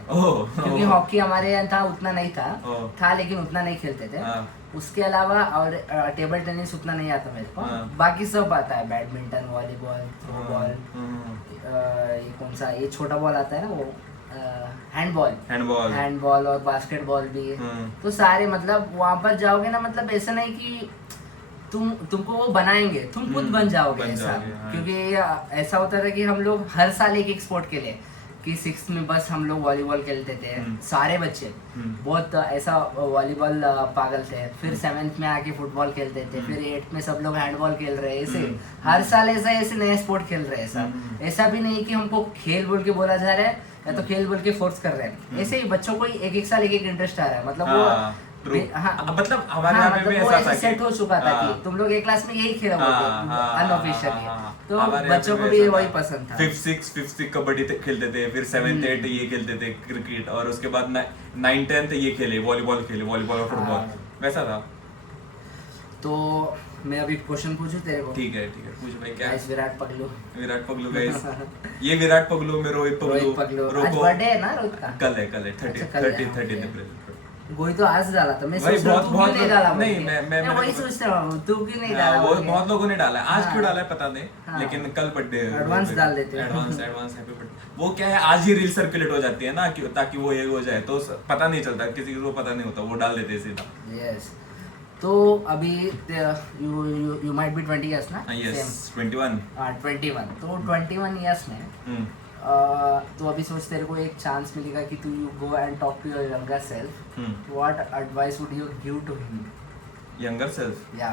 क्योंकि हॉकी हमारे यहाँ था उतना नहीं था लेकिन उतना नहीं खेलते थे। उसके अलावा और टेबल टेनिस उतना नहीं आता मेरे को, बाकी सब आता है, बैडमिंटन, वॉलीबॉल, थ्रोबॉल, ये कौन सा ये छोटा बॉल आता है ना, वो हैंडबॉल और बास्केटबॉल भी। तो सारे मतलब वहाँ पर जाओगे ना, मतलब ऐसा नहीं कि तुमको वो बनाएंगे, तुम खुद बन जाओगे ऐसा। क्योंकि ऐसा होता था कि हम लोग हर साल एक स्पोर्ट खेले, कि 6th में बस हम लोग वॉलीबॉल खेलते थे, सारे बच्चे बहुत ऐसा वॉलीबॉल पागल थे। फिर 7th में आके फुटबॉल खेलते थे, फिर 8th में सब लोग हैंडबॉल खेल रहे हैं, ऐसे हर साल ऐसे नए स्पोर्ट खेल रहे हैं। ऐसा भी नहीं कि हमको खेल बोल के बोला जा रहा है या तो खेल बोल के फोर्स कर रहे हैं, ऐसे ही बच्चों को एक साल एक इंटरेस्ट आ रहा है। मतलब वो ट्रू। हाँ, मतलब हमारे हाँ, यहाँ पे भी मतलब वो ऐसा था ऐसे सेट हो चुका था हाँ, कि तुम लोग एक क्लास में यही खेला अनऑफिशियली, तो हमारे यहाँ बच्चों पे को भी भी ऐसा वही था। पसंद था। फिफ्थ सिक्स कबड्डी खेलते थे, फिर 7th 8th ये खेलते थे क्रिकेट, और उसके बाद 9th 10th ये खेले वॉलीबॉल और फुटबॉल, हाँ। वैसा था। तो मैं अभी क्वेश्चन पूछूं तेरे को? ठीक है पूछ भाई क्या है? गाइस, विराट पगलू गाइस, ये विराट पगलू में रोहित रोहित पगलू पगलू आज बर्थडे है ना रोहित का? कल है 30 अच्छा, कल है, 30 okay। अप्रैल। वही तो आज डाला था, मैं भाई सोच रहा हूँ तू क्यों नहीं डाला, नहीं, बोल के। मैं वही सोच रहा हूँ तू क्यों नहीं डाला, वो बोल के। बहुत लोगों ने डाला है, आज हाँ। क्यों डाला है पता नहीं, हाँ। लेकिन कल बर्थडे है, एडवांस डाल देते हैं। Advance happy birthday. वो क्या है, आज ही रील सर्कुलेट हो जाती है ना ताकि वो ये हो जाए, तो पता नहीं चलता, किसी को पता नहीं होता, वो डाल देते हैं सीधा। यस, तो अभी यू माइट बी 20 इयर्स ना? यस 21। 21, तो 21 इयर्स में तो अभी सोच तेरे को एक चांस मिलेगा कि तू you go and talk to your younger self, what advice would you give to him? Younger self, या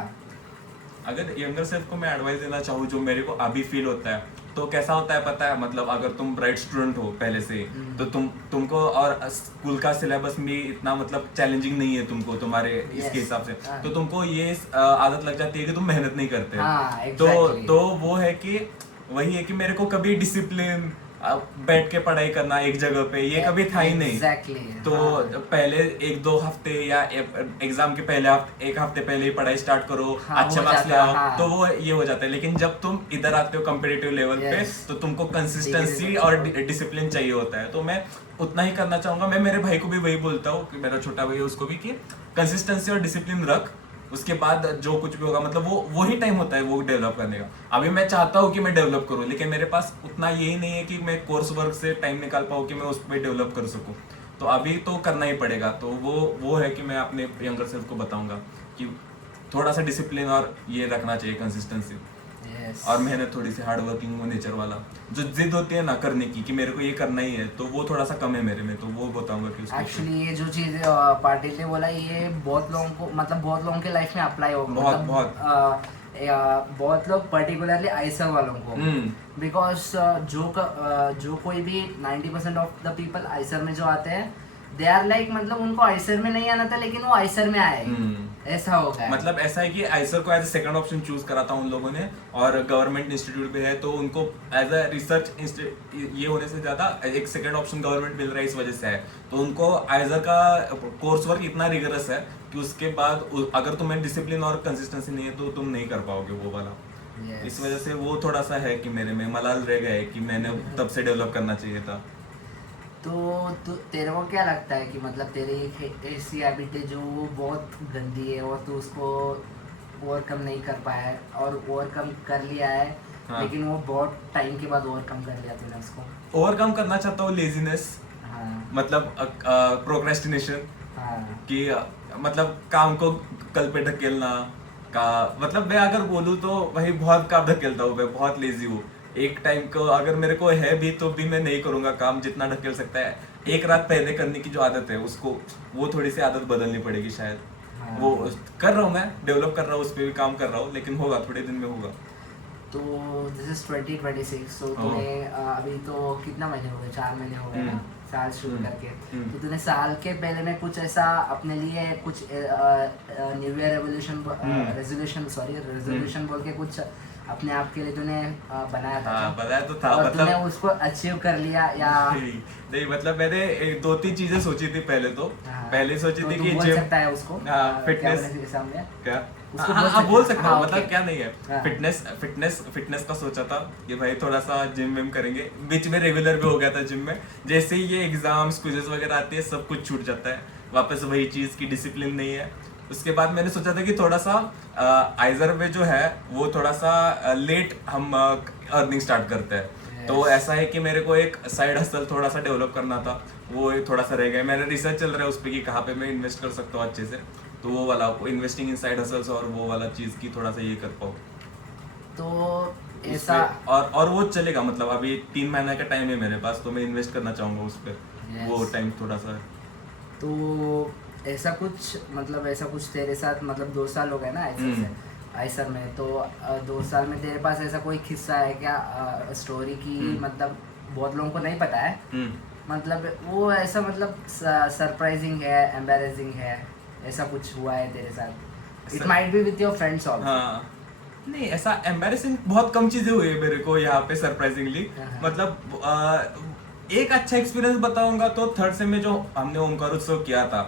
अगर यंगर सेल्फ को मैं एडवाइस देना चाहूँ जो मेरे को अभी फील होता है, तो कैसा होता है पता है, मतलब अगर तुम ब्राइट स्टूडेंट हो पहले से, तो तुमको और स्कूल का सिलेबस भी इतना मतलब चैलेंजिंग नहीं है तुमको, तुम्हारे इसके हिसाब से, तो तुमको ये आदत लग जाती है कि तुम मेहनत नहीं करते। तो वो है कि वही है कि मेरे को कभी डिसिप्लिन बैठ के पढ़ाई करना एक जगह पे, ये कभी था ही नहीं। तो पहले 1-2 हफ्ते या एग्जाम के पहले एक हफ्ते पहले ही पढ़ाई स्टार्ट करो, अच्छे मार्क्स ले आओ, तो वो ये हो जाता है। लेकिन जब तुम इधर आते हो कम्पिटिटिव लेवल पे, तो तुमको कंसिस्टेंसी और डिसिप्लिन चाहिए होता है। तो मैं उतना ही करना चाहूंगा। मैं मेरे भाई को भी वही बोलता हूँ कि मेरा छोटा भाई है, उसको भी कि कंसिस्टेंसी और डिसिप्लिन रख, उसके बाद जो कुछ भी होगा, मतलब वो ही टाइम होता है वो डेवलप करने का। अभी मैं चाहता हूँ कि मैं डेवलप करूँ, लेकिन मेरे पास उतना यही नहीं है कि मैं कोर्स वर्क से टाइम निकाल पाऊँ कि मैं उस पर डेवलप कर सकूँ। तो अभी तो करना ही पड़ेगा। तो वो है कि मैं अपने यंगर सेल्फ को बताऊंगा कि थोड़ा सा डिसिप्लिन और ये रखना चाहिए, कंसिस्टेंसी और मेहनत, थोड़ी सी हार्ड वर्किंग नेचर वाला जो जिद होती है ना करने की कि मेरे को ये करना ही है, तो वो थोड़ा सा कम है मेरे में। तो वो बताऊंगा कि एक्चुअली ये जो चीज पाटिल ने बोला, ये बहुत लोगों को, मतलब बहुत लोगों के लाइफ में अप्लाई होगा, बहुत लोग पर्टिकुलरली आइसर वालों को, बिकॉज जो कोई भी 90% ऑफ द पीपल आइसर में जो आते हैं, दे आर लाइक, मतलब उनको आइसर में नहीं आना था लेकिन वो आइसर में आए, ऐसा हो गया। मतलब ऐसा है कि आइसर को as a second option choose करा था उन लोगों ने, और गवर्नमेंट इंस्टीट्यूट पे है तो उनको एज अ रिसर्च ये होने से ज्यादा एक सेकंड ऑप्शन गवर्नमेंट मिल रहा है, इस वजह से है। तो उनको आइसर का कोर्स वर्क इतना रिगरस है कि उसके बाद अगर तुम्हें डिसिप्लिन और कंसिस्टेंसी नहीं है तो तुम नहीं कर पाओगे वो वाला। इस वजह से वो थोड़ा सा है कि मेरे में मलाल रह गया है कि मैंने तब से डेवलप करना चाहिए था। तो तेरे को क्या लगता है कि मतलब तेरी एक ऐसी हैबिट है जो बहुत गंदी है और तू उसको ओवरकम नहीं कर पाया है, और ओवरकम कर लिया है, हाँ। लेकिन वो बहुत टाइम के बाद ओवरकम कर लिया तूने उसको? ओवरकम करना चाहता हूँ लेजीनेस, हाँ। मतलब प्रोक्रेस्टिनेशन, हाँ। कि मतलब काम को कल पे ढकेलना का, मतलब मैं अगर बोलूँ तो वही बहुत काम ढकेलता हूँ, मैं बहुत लेजी हूँ। एक टाइम को अगर मेरे को है भी तो भी मैं नहीं करूंगा काम जितना ढकेल सकता है। एक रात पहले करने की जो आदत है उसको, वो थोड़ी सी आदत बदलनी पड़ेगी शायद। हाँ। वो कर रहा हूँ, मैं डेवलप कर रहा हूँ, उस पर भी काम कर रहा हूँ, लेकिन होगा थोड़े दिन में होगा। तो दिस इज 2026, तो तूने अभी तो कितना महीने हो गए? 4 महीने हो गए ना साल शुरू करके। तो तूने साल के पहले में कुछ ऐसा अपने लिए कुछ न्यू ईयर रेजोल्यूशन बोल के कुछ अपने आप के लिए तूने बनाया था? हाँ, बनाया तो था, और मतलब तूने उसको अचीव कर लिया या नहीं? मतलब मैंने 2-3 चीजें सोची थी पहले तो। पहले सोची थी कि बोल सकता है उसको फिटनेस सामने क्या बोल सकता हूँ, मतलब क्या नहीं है। फिटनेस का सोचा था कि भाई थोड़ा सा जिम विम करेंगे। बीच में रेगुलर भी हो गया था जिम में। जैसे ही ये एग्जाम्स क्विज़ेस वगैरह आती है सब कुछ छूट जाता है, वापस वही चीज की डिसिप्लिन नहीं है। उसके बाद मैंने सोचा था कि थोड़ा सा आइजर में जो है वो थोड़ा सा लेट हम अर्निंग स्टार्ट करते हैं। तो ऐसा है कि मेरे को एक साइड हसल थोड़ा सा डेवलप करना था, वो थोड़ा सा रह गया। मेरा रिसर्च चल रहा है उस पर कि कहाँ पे मैं इन्वेस्ट कर सकता हूँ अच्छे से, तो वो वाला इन्वेस्टिंग इन साइड हसल्स और वो वाला चीज़ की थोड़ा सा ये कर पाऊँ तो ऐसा। और वो चलेगा, मतलब अभी 3 महीने का टाइम है मेरे पास, तो मैं इन्वेस्ट करना चाहूँगा उस पर। वो टाइम थोड़ा सा। तो ऐसा कुछ तेरे साथ, मतलब 2 साल हो गए ना आइसर में, तो 2 साल में तेरे पास ऐसा कोई किस्सा है क्या स्टोरी की, मतलब बहुत लोगों को नहीं पता है, मतलब वो ऐसा मतलब सरप्राइजिंग है, एम्बैरेसिंग है, ऐसा कुछ हुआ है तेरे साथ? It might be with your friends also. हाँ नहीं, ऐसा एम्बैरेसिंग बहुत कम चीजें हुई है मेरे को यहाँ पे सरप्राइजिंगली। मतलब एक अच्छा एक्सपीरियंस बताऊंगा तो थर्ड सेम में जो हमने ओमकार उत्सव किया था,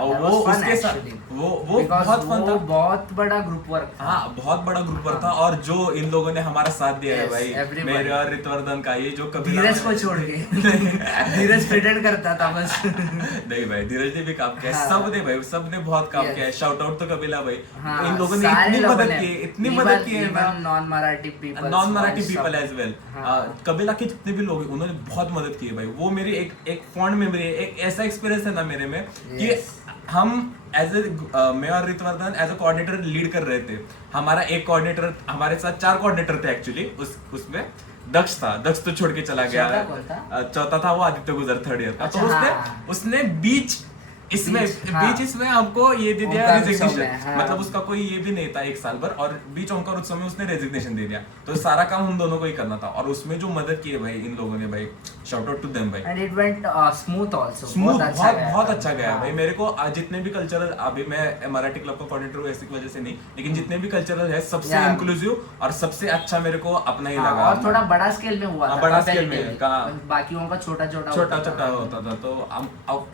और वो उसके साथ वो बहुत फन था। बहुत बड़ा ग्रुप वर्क था। हाँ बहुत बड़ा ग्रुप वर्क था, और जो इन लोगों ने हमारा साथ दिया है भाई, मेरे और ऋतवर्धन का, ये जो कभी धीरज को छोड़ के धीरज प्रिटेंड करता था बस। नहीं भाई, धीरज ने भी काम किया, सबने भाई, सबने बहुत काम किया है। शाउट आउट तो कपिला भाई, इन लोगों ने इतनी मदद की है, non Marathi people as well. Kapila के जितने भी लोग उन्होंने बहुत मदद की है भाई। वो मेरी एक फॉन्ड मेमोरी है, एक ऐसा एक्सपीरियंस है ना मेरे में कि हम मैं और ऋतवर्धन एज अ कोऑर्डिनेटर लीड कर रहे थे। हमारा एक कोऑर्डिनेटर, हमारे साथ 4 कोऑर्डिनेटर थे एक्चुअली उसमें। दक्ष था, दक्ष तो छोड़ के चला गया। चौथा था वो आदित्य गुजर, 3rd ईयर का। तो उसने बीच इसमें हमको ये दे दिया रेजिग्नेशन। मतलब उसका कोई ये भी नहीं था 1 साल भर, और बीच ओमकार उत्सव में उसने रेजिग्नेशन दे दिया। तो सारा काम हम दोनों को ही करना था, और उसमें जो मदद की है भाई इन लोगों ने भाई, शाउट आउट टू देम भाई। And it went smooth also, बहुत अच्छा गया भाई। मेरे को जितने भी कल्चरल, अभी मैं मराठी क्लब का कोऑर्डिनेटर हूं ऐसी वजह से नहीं, लेकिन जितने भी कल्चरल है सबसे इंक्लूसिव और सबसे अच्छा मेरे को अपना ही लगा। और थोड़ा बड़ा स्केल में हुआ था, बड़ा स्केल में, बाकियों का छोटा होता था। तो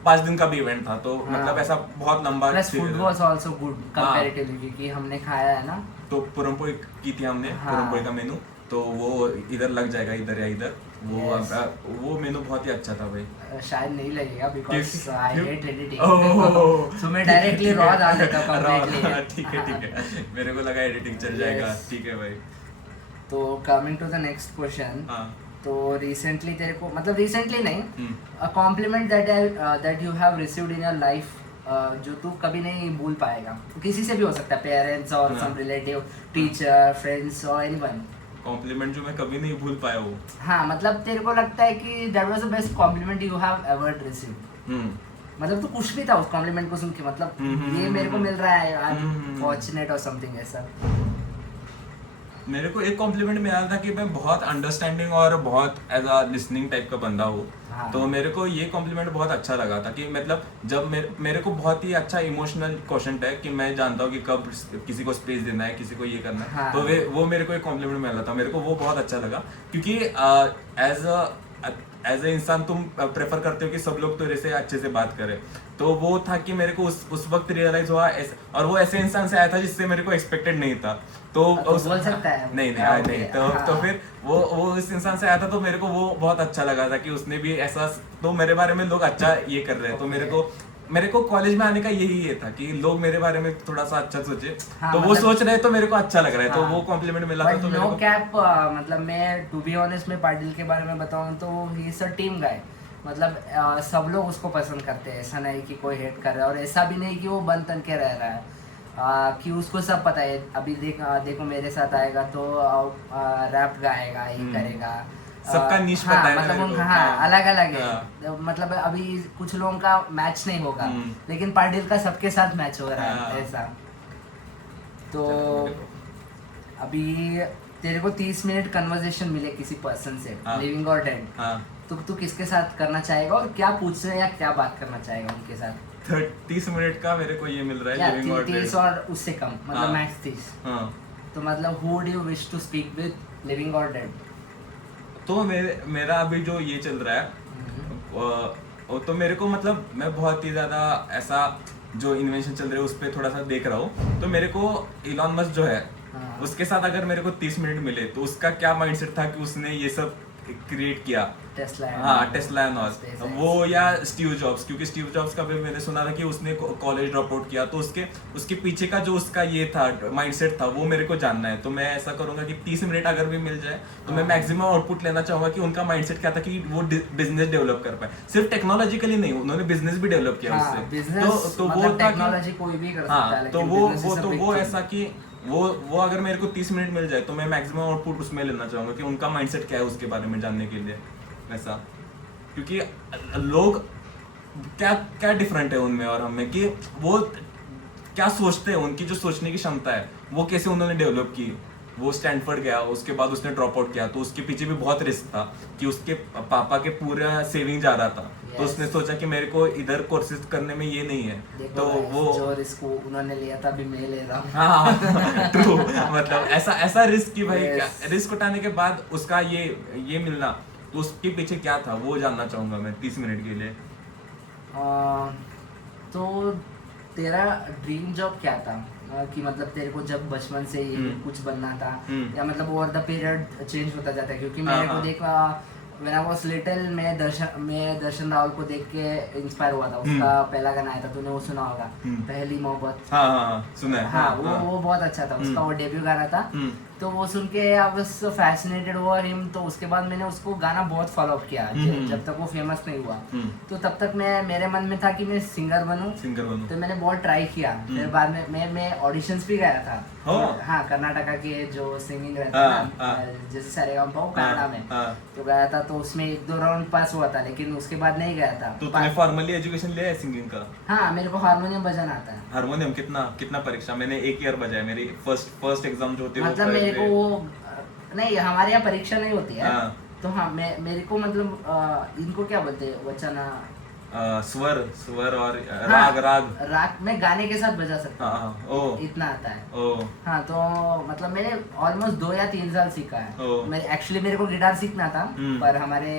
5 दिन का भी इवेंट था, तो मतलब ऐसा बहुत लंबा। Plus food was also good comparatively, क्योंकि हमने खाया है ना, तो पुरमपोई की थी हमने, पुरमपोई का मेनू। तो वो इधर लग जाएगा, इधर या इधर। वो मेनू बहुत ही अच्छा था भाई। शायद नहीं लगेगा बिकॉज़ आई हेट एडिटिंग, सो मैं डायरेक्टली रॉ डाल देता कंप्लीटली। ठीक है, मेरे को लगा एडिटिंग चल जाएगा। ठीक है भाई। तो coming to the next question, तो रिसेंटली तेरे को, मतलब रिसेंटली नहीं, a compliment that you have received in your life, जो तू कभी नहीं भूल पाएगा, किसी से भी हो सकता है, पेरेंट्स और सम रिलेटिव, टीचर, फ्रेंड्स और एनीवन। कॉम्प्लीमेंट जो मैं कभी नहीं भूल पाया वो, हाँ, मतलब तेरे को लगता है कि that was the best compliment you have ever received. मतलब तू खुश भी था उस कॉम्प्लीमेंट को सुन के, मतलब ये मेरे को मिल रहा है, आई एम फॉर्चुनेट और समथिंग ऐसा। मेरे को एक कॉम्प्लीमेंट मिला था कि मैं बहुत अंडरस्टैंडिंग और बहुत एज अ लिसनिंग टाइप का बंदा हूँ। तो मेरे को ये कॉम्प्लीमेंट बहुत अच्छा लगा था कि मतलब जब मेरे को बहुत ही अच्छा इमोशनल क्वेश्चन है कि मैं जानता हूँ कि कब किसी को स्पेस देना है, किसी को ये करना है। तो वो मेरे को एक कॉम्प्लीमेंट मिला था, मेरे को वो बहुत अच्छा लगा। क्योंकि एज अ इंसान तुम प्रेफर करते हो कि सब लोग तेरे से अच्छे से बात करें। तो वो था कि मेरे को उस वक्त रियलाइज हुआ, और वो ऐसे इंसान से आया था जिससे मेरे को एक्सपेक्टेड नहीं था। तो बोल सकता है नहीं तो फिर वो उस इंसान से आया था, तो मेरे को वो बहुत अच्छा लगा था कि उसने भी ऐसा, तो मेरे बारे में लोग अच्छा ये कर रहे हैं। तो मेरे को कॉलेज में आने का यही ये था कि लोग मेरे बारे में थोड़ा सा अच्छा सोचे। तो वो सोच रहे तो मेरे को अच्छा लग रहा है। तो वो कॉम्प्लीमेंट मिला था। तो नो कैप, मतलब मैं टू बी ऑनेस्ट में पाटिल के बारे में बताऊं तो ही इज अ टीम गाय। मतलब सब लोग उसको पसंद करते हैं, ऐसा नहीं कि कोई हेट कर रहा है, और ऐसा भी नहीं कि वो बन तन के रह रहा है। कि उसको सब पता है। अभी देखो मेरे साथ आएगा तो रैप गाएगा, ये करेगा, सबका निश पता है, मतलब अलग अलग है। मतलब अभी कुछ लोगों का मैच नहीं होगा, लेकिन पाटिल का सबके साथ मैच हो रहा है ऐसा। तो अभी तेरे को 30 मिनट कन्वर्सेशन मिले किसी पर्सन से, लिविंग और डेड, तो तू किसके साथ करना चाहेगा, और क्या पूछना है या क्या बात करना चाहेगा उनके साथ? 30 मिनट का मेरे को ये मिल रहा है, लिविंग और डेड। 30 और उससे कम, मतलब मैक्स 30। तो मतलब who do you wish to speak with, living or dead? तो मेरा अभी जो ये चल रहा है, तो मेरे को मतलब मैं बहुत ही ज्यादा ऐसा जो इन्वेंशन चल रहे है उस पर थोड़ा सा देख रहा हूँ। तो मेरे को इलॉन मस्क जो है उसके साथ अगर मेरे को 30 मिनट मिले तो उसका क्या माइंडसेट था कि उसने ये सब क्रिएट किया, टेस्ला एंड ऑल, वो या स्टीव जॉब्स। क्योंकि स्टीव जॉब्स का भी मैंने सुना था कि उसने कॉलेज ड्रॉप आउट किया, तो उसके पीछे का जो उसका ये था माइंडसेट था वो मेरे को जानना है। तो मैं ऐसा करूंगा कि 30 मिनट अगर भी मिल जाए तो मैं मैक्सिमम आउटपुट लेना चाहूंगा कि उनका माइंडसेट क्या था कि वो बिजनेस डेवलप कर पाए। सिर्फ टेक्नोलॉजिकली नहीं, उन्होंने बिजनेस भी डेवलप किया उससे। तो वो टेक्नोलॉजी कोई भी कर सकता है, तो वो ऐसा कि वो अगर मेरे को 30 मिनट मिल जाए तो मैं मैक्सिमम आउटपुट उसमें लेना चाहूंगा कि उनका माइंडसेट क्या है उसके बारे में जानने के लिए वैसा। क्योंकि लोग क्या डिफरेंट है उनमें और हमें, कि वो क्या सोचते हैं, उनकी जो सोचने की क्षमता है वो कैसे उन्होंने डेवलप की, वो स्टैनफोर्ड गया, उसके बाद उसने ड्रॉप आउट किया, तो उसके पीछे भी बहुत रिस्क था कि उसके पापा के पूरा सेविंग जा रहा था। तो उसने सोचा कि मेरे को इधर कोर्सेज करने में ये नहीं है, तो वो जो रिस्क उन्होंने लिया था अभी मैं ले रहा हूँ। हाँ ट्रू मतलब ऐसा रिस्क कि भाई रिस्क उठाने के बाद उसका ये मिलना, तो उसके पीछे क्या था वो जानना चाहूंगा मैं 30 मिनट के लिए। तो तेरा ड्रीम जॉब क्या था? कि मतलब तेरे को जब बचपन से ये कुछ बनना था, या मतलब ओवर द पीरियड चेंज होता जाता है? क्योंकि मेरे को देखा when I was little, मैं दर्शन रावल को देख के इंस्पायर हुआ था। उसका पहला गाना आया था, तूने वो सुना होगा, पहली मोहब्बत। हाँ सुना है। हाँ वो बहुत अच्छा था, उसका वो डेब्यू गाना था। तो वो सुन के I was fascinated over him. तो उसके बाद मैंने उसको गाना बहुत फॉलो अप किया जब तक वो फेमस नहीं हुआ। तो तब तक मेरे मन में था कि मैं सिंगर बनूं। तो मैंने बहुत ट्राई किया। फिर बाद में मैं ऑडिशंस भी गया था। हाँ, कर्नाटका के जो सिंगिंग रहता है ना, जैसे सारेगामा कन्नड़ा में, तो गया था। तो उसमें 1-2 राउंड पास हुआ था, लेकिन उसके बाद नहीं गया था। तो तूने फॉर्मली एजुकेशन लिया है सिंगिंग का? हाँ, मेरे को हारमोनियम बजाना आता है। हारमोनियम कितना परीक्षा? मैंने 1 ईयर बजाया। मेरी फर्स्ट एग्जाम जो होती है मतलब मेरे को वो नहीं, हमारे यहाँ परीक्षा नहीं होती है। तो हाँ, मेरे को मतलब इनको क्या बोलते हैं, वचना, स्वर और राग मैं गाने के साथ बजा सकता हूँ। इतना आता है। हाँ, तो मतलब मैंने ऑलमोस्ट 2 या 3 साल सीखा है। मेरे को गिटार सीखना था, पर हमारे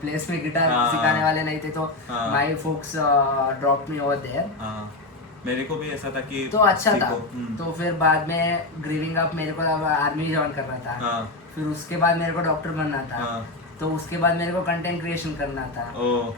प्लेस में गिटार सिखाने वाले नहीं थे, तो my folks drop me over there. मेरे को भी ऐसा था कि तो अच्छा था। तो फिर बाद में ग्रीविंग अप मेरे को आर्मी ज्वाइन करना था। फिर उसके बाद मेरे को डॉक्टर बनना था। तो उसके बाद मेरे को कंटेंट क्रिएशन करना था।